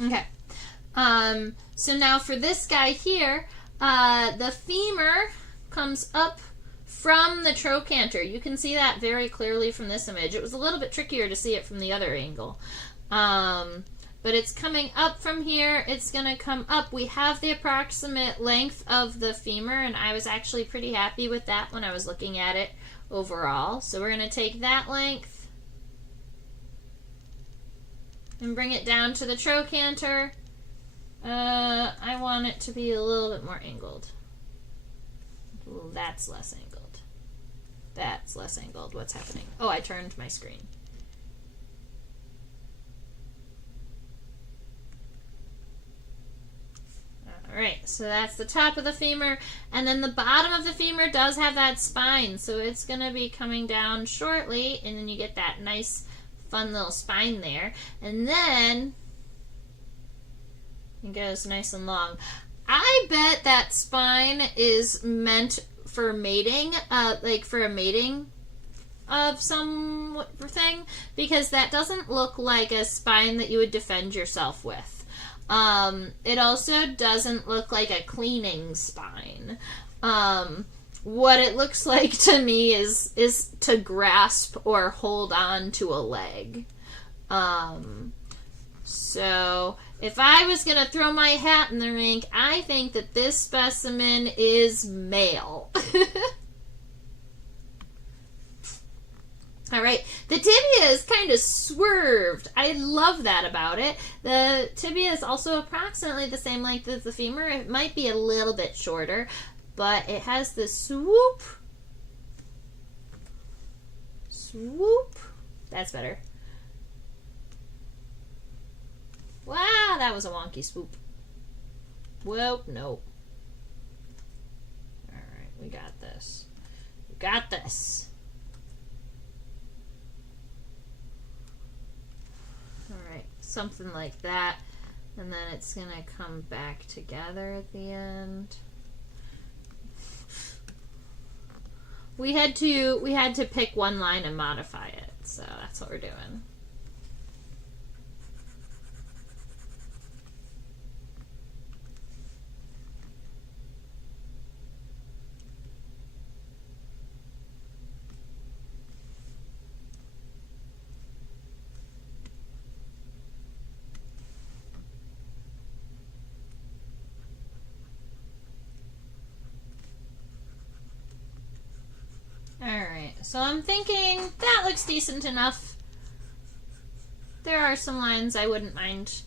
Okay, so now for this guy here, the femur comes up from the trochanter. You can see that very clearly from this image. It was a little bit trickier to see it from the other angle. but it's coming up from here. It's going to come up. We have the approximate length of the femur, and I was actually pretty happy with that when I was looking at it overall. So we're going to take that length and bring it down to the trochanter. I want it to be a little bit more angled. Ooh, that's less angled. That's less angled. What's happening? Oh, I turned my screen. Alright, so that's the top of the femur, and then the bottom of the femur does have that spine, so it's going to be coming down shortly, and then you get that nice, fun little spine there, and then it goes nice and long. I bet that spine is meant for mating, like for a mating of some thing, because that doesn't look like a spine that you would defend yourself with. It also doesn't look like a cleaning spine. What it looks like to me is to grasp or hold on to a leg. So if I was going to throw my hat in the ring, I think that this specimen is male. All right, the tibia is kind of swerved. I love that about it. The tibia is also approximately the same length as the femur. It might be a little bit shorter, but it has this swoop. Swoop. That's better. Wow, that was a wonky swoop. Well, no. All right, we got this. We got this. Alright, something like that. And then it's going to come back together at the end. We had to pick one line and modify it. So that's what we're doing. Alright, so I'm thinking that looks decent enough. There are some lines I wouldn't mind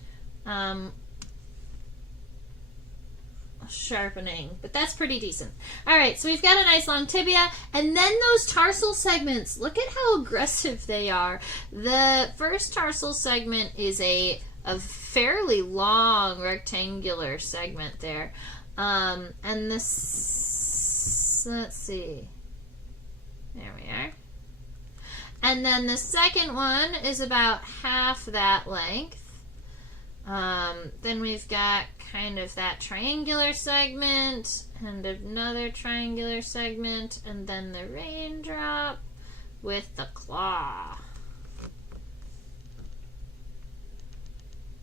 sharpening, but that's pretty decent. Alright, so we've got a nice long tibia, and then those tarsal segments. Look at how aggressive they are. The first tarsal segment is a fairly long rectangular segment there. And this, let's see. There we are. And then the second one is about half that length. Then we've got kind of that triangular segment and another triangular segment, and then the raindrop with the claw.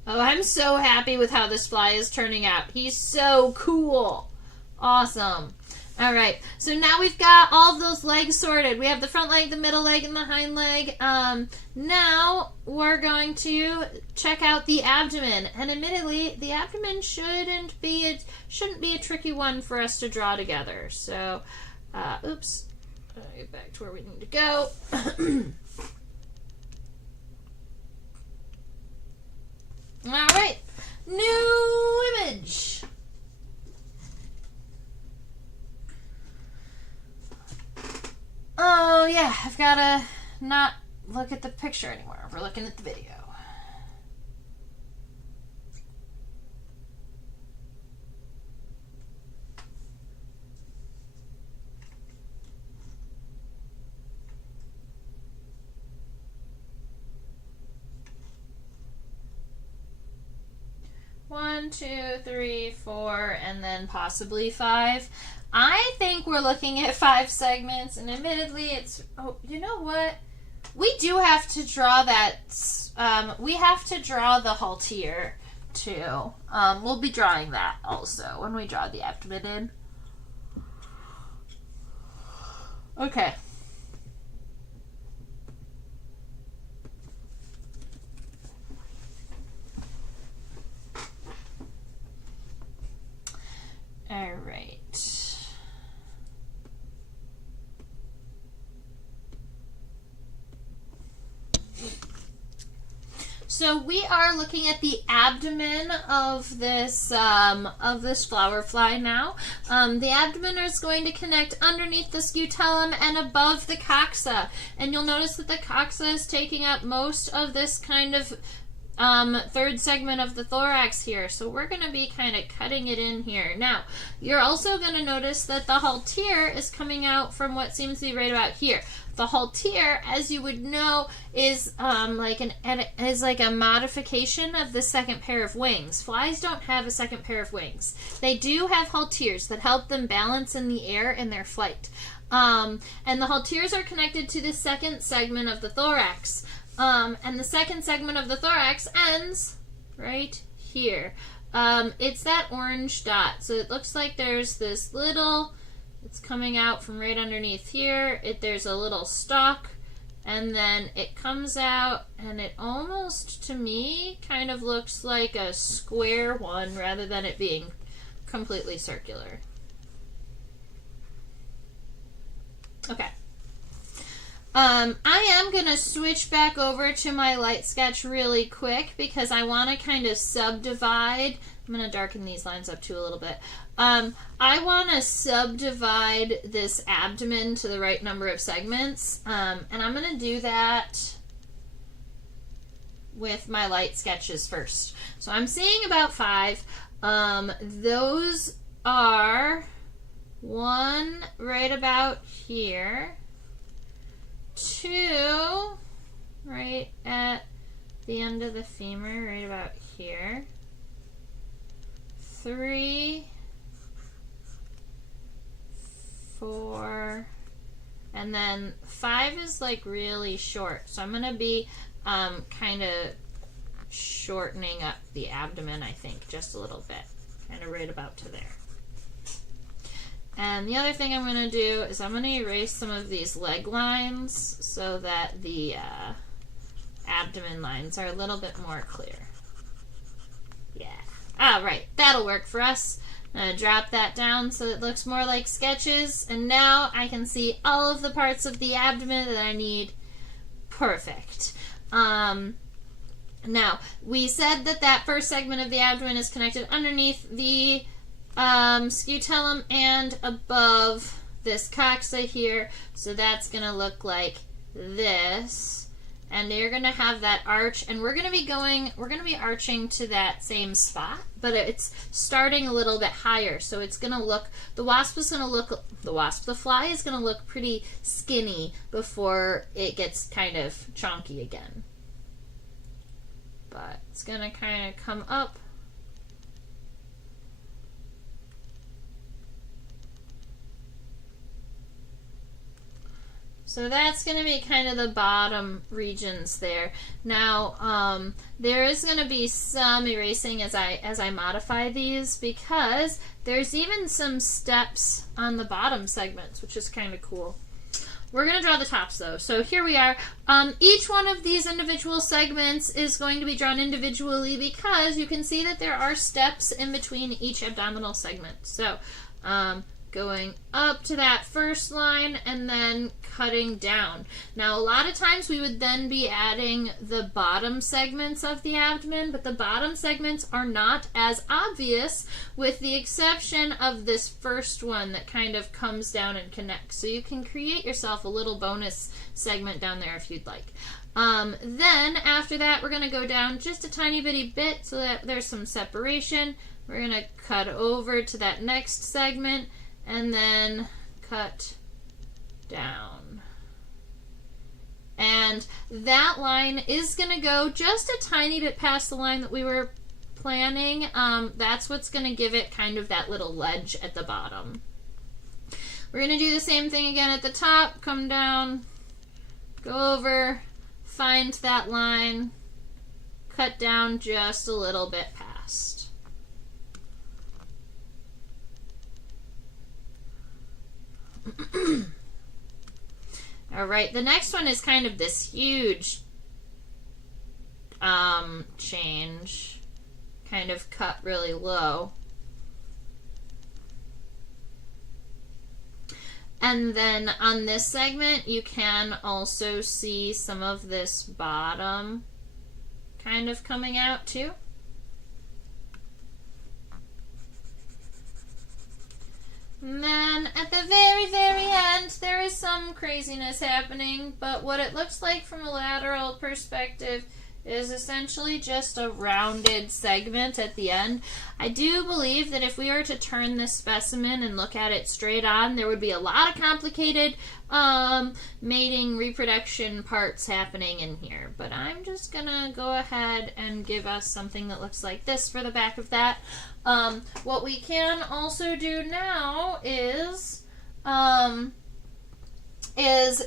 Oh, I'm so happy with how this fly is turning out. He's so cool. Awesome. All right, so now we've got all of those legs sorted. We have the front leg, the middle leg, and the hind leg. Now we're going to check out the abdomen. And admittedly, the abdomen shouldn't be a tricky one for us to draw together. So, oops, I'll get back to where we need to go. All right, new image. Oh yeah, I've got to not look at the picture anymore. We're looking at the video. One, two, three, four, and then possibly 5. I think we're looking at 5 segments, and admittedly, it's... Oh, you know what? We do have to draw that... we have to draw the haltere, too. We'll be drawing that also when we draw the abdomen in. Okay. So we are looking at the abdomen of this flower fly now. The abdomen is going to connect underneath the scutellum and above the coxa. And you'll notice that the coxa is taking up most of this kind of third segment of the thorax here. So we're going to be kind of cutting it in here. Now, you're also going to notice that the haltere is coming out from what seems to be right about here. The haltere, as you would know, is like a modification of the second pair of wings. Flies don't have a second pair of wings. They do have halteres that help them balance in the air in their flight. And the halteres are connected to the second segment of the thorax. And the second segment of the thorax ends right here. It's that orange dot. So it looks like there's this little... It's coming out from right underneath here. There's a little stalk, and then it comes out, and it almost, to me, kind of looks like a square one rather than it being completely circular. Okay. I am going to switch back over to my light sketch really quick because I want to kind of subdivide. I'm going to darken these lines up too a little bit. I want to subdivide this abdomen to the right number of segments, and I'm going to do that with my light sketches first. So I'm seeing about 5. Those are 1 right about here, 2 right at the end of the femur, right about here, 3, 4, and then 5 is like really short. So I'm going to be kind of shortening up the abdomen, I think, just a little bit, kind of right about to there. And the other thing I'm going to do is I'm going to erase some of these leg lines so that the abdomen lines are a little bit more clear. Yeah. All right, that'll work for us. I'm going to drop that down so it looks more like sketches. And now I can see all of the parts of the abdomen that I need. Perfect. Now, we said that that first segment of the abdomen is connected underneath the scutellum and above this coxa here. So that's going to look like this. And you're going to have that arch, and we're going to be arching to that same spot, but it's starting a little bit higher. So it's going to look, the fly is going to look pretty skinny before it gets kind of chonky again. But it's going to kind of come up. So that's going to be kind of the bottom regions there. Now, there is going to be some erasing as I modify these because there's even some steps on the bottom segments, which is kind of cool. We're going to draw the tops though. So here we are. Each one of these individual segments is going to be drawn individually because you can see that there are steps in between each abdominal segment. So, going up to that first line and then cutting down. Now, a lot of times we would then be adding the bottom segments of the abdomen, but the bottom segments are not as obvious with the exception of this first one that kind of comes down and connects. So you can create yourself a little bonus segment down there if you'd like. Then after that, we're going to go down just a tiny bitty bit so that there's some separation. We're going to cut over to that next segment and then cut down. And that line is going to go just a tiny bit past the line that we were planning. That's what's going to give it kind of that little ledge at the bottom. We're going to do the same thing again at the top. Come down, go over, find that line, cut down just a little bit past. All right, the next one is kind of this huge change, kind of cut really low. And then on this segment, you can also see some of this bottom kind of coming out too. And then at the very, very end, there is some craziness happening, but what it looks like from a lateral perspective is essentially just a rounded segment at the end. I do believe that if we were to turn this specimen and look at it straight on, there would be a lot of complicated mating, reproduction parts happening in here. But I'm just gonna go ahead and give us something that looks like this for the back of that. What we can also do now is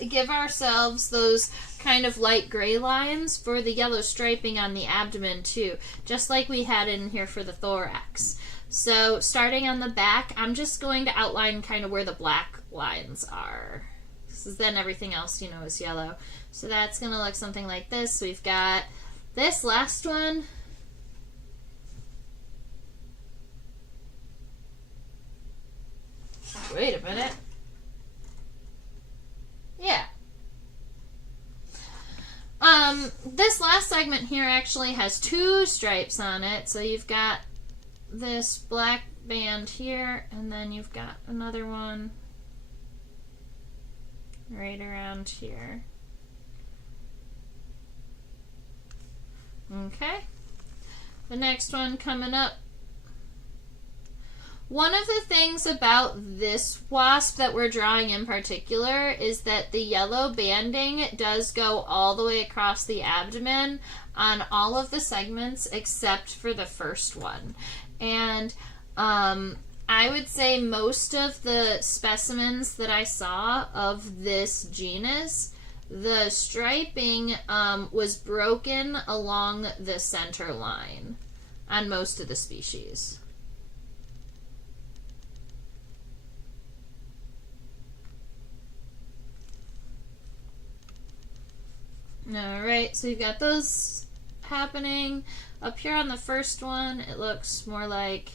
give ourselves those kind of light gray lines for the yellow striping on the abdomen too, just like we had in here for the thorax. So starting on the back, I'm just going to outline kind of where the black lines are. Because then everything else, you know, is yellow. So that's going to look something like this. We've got this last one. Wait a minute. Yeah. This last segment here actually has two stripes on it. So you've got this black band here, and then you've got another one right around here. Okay. The next one coming up. One of the things about this wasp that we're drawing in particular is that the yellow banding does go all the way across the abdomen on all of the segments except for the first one. And I would say most of the specimens that I saw of this genus, the striping was broken along the center line on most of the species. Alright, so you've got those happening. Up here on the first one, it looks more like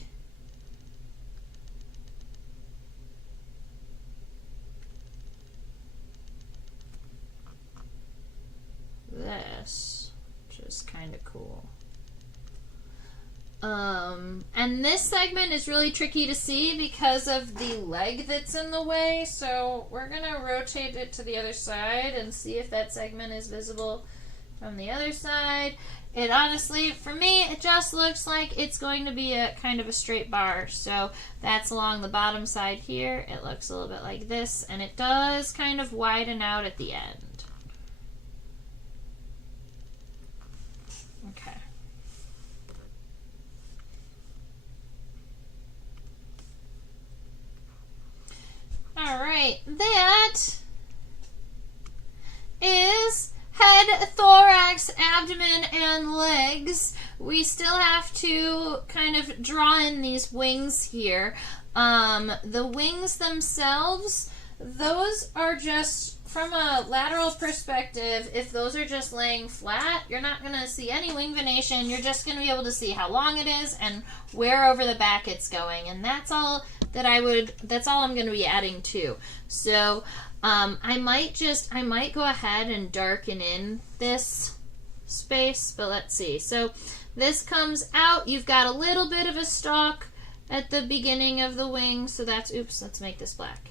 this, which is kind of cool. And this segment is really tricky to see because of the leg that's in the way, so we're going to rotate it to the other side and see if that segment is visible from the other side. It honestly, for me, it just looks like it's going to be a kind of a straight bar, so that's along the bottom side here. It looks a little bit like this, and it does kind of widen out at the end. Okay. Alright, that is head, thorax, abdomen, and legs. We still have to kind of draw in these wings here. The wings themselves, those are just, from a lateral perspective, if those are just laying flat, you're not going to see any wing venation. You're just going to be able to see how long it is and where over the back it's going. And that's all that that's all I'm going to be adding to. So I might go ahead and darken in this space, but let's see. So this comes out. You've got a little bit of a stalk at the beginning of the wing. So that's, oops, let's make this black.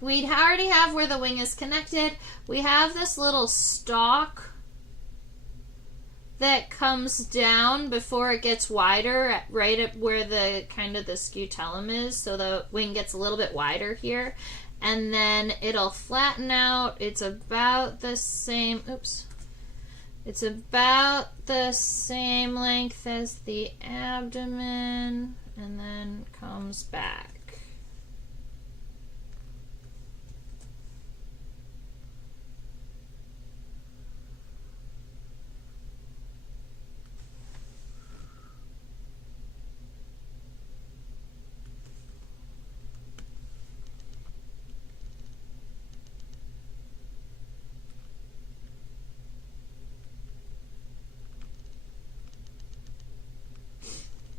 We'd already have where the wing is connected. We have this little stalk that comes down before it gets wider, right at where the kind of the scutellum is, so the wing gets a little bit wider here, and then it'll flatten out. It's about the same, it's about the same length as the abdomen, and then comes back.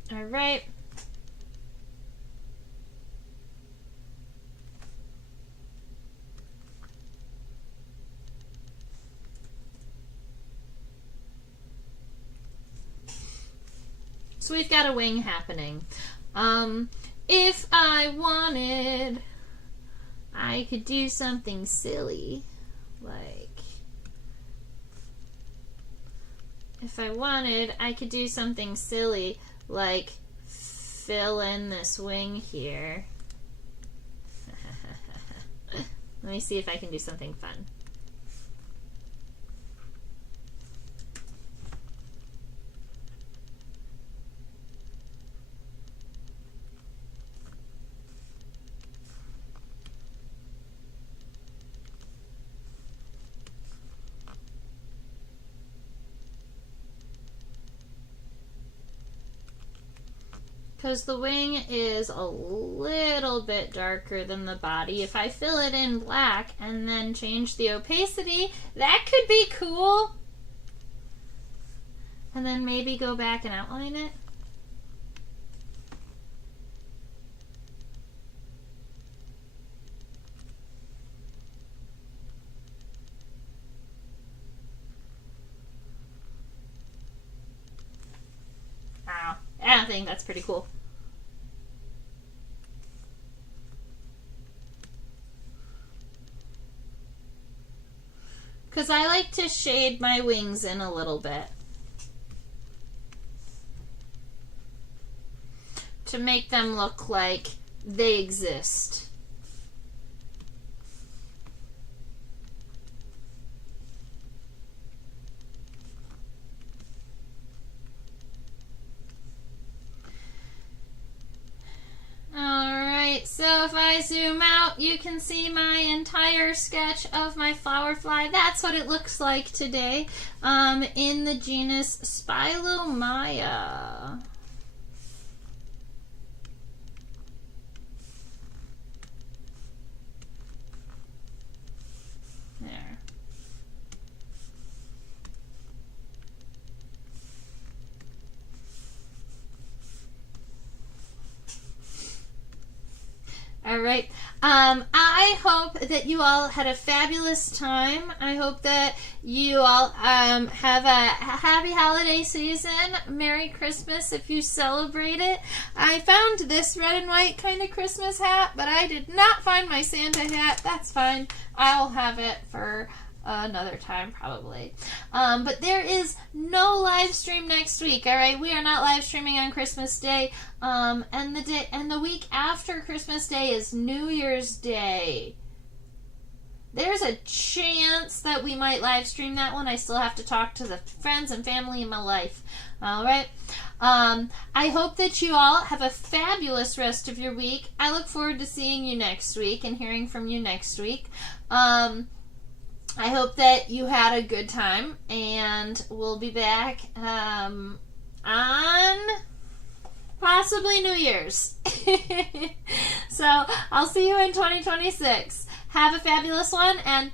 All right. So we've got a wing happening. If I wanted, I could do something silly. Like, if I wanted, I could do something silly, like fill in this wing here. Let me see if I can do something fun. Because the wing is a little bit darker than the body. If I fill it in black and then change the opacity, that could be cool. And then maybe go back and outline it. I think that's pretty cool. Because I like to shade my wings in a little bit to make them look like they exist. So if I zoom out, you can see my entire sketch of my flower fly. That's what it looks like today in the genus Spilomyia. There. All right. I hope that you all had a fabulous time. I hope that you all have a happy holiday season. Merry Christmas if you celebrate it. I found this red and white kind of Christmas hat, but I did not find my Santa hat. That's fine. I'll have it for another time probably. But there is no live stream next week. All right, we are not live streaming on Christmas Day. And the week after Christmas Day is New Year's Day. There's a chance that we might live stream that one. I still have to talk to the friends and family in my life. All right. I hope that you all have a fabulous rest of your week. I look forward to seeing you next week and hearing from you next week. I hope that you had a good time, and we'll be back on possibly New Year's. So I'll see you in 2026. Have a fabulous one, and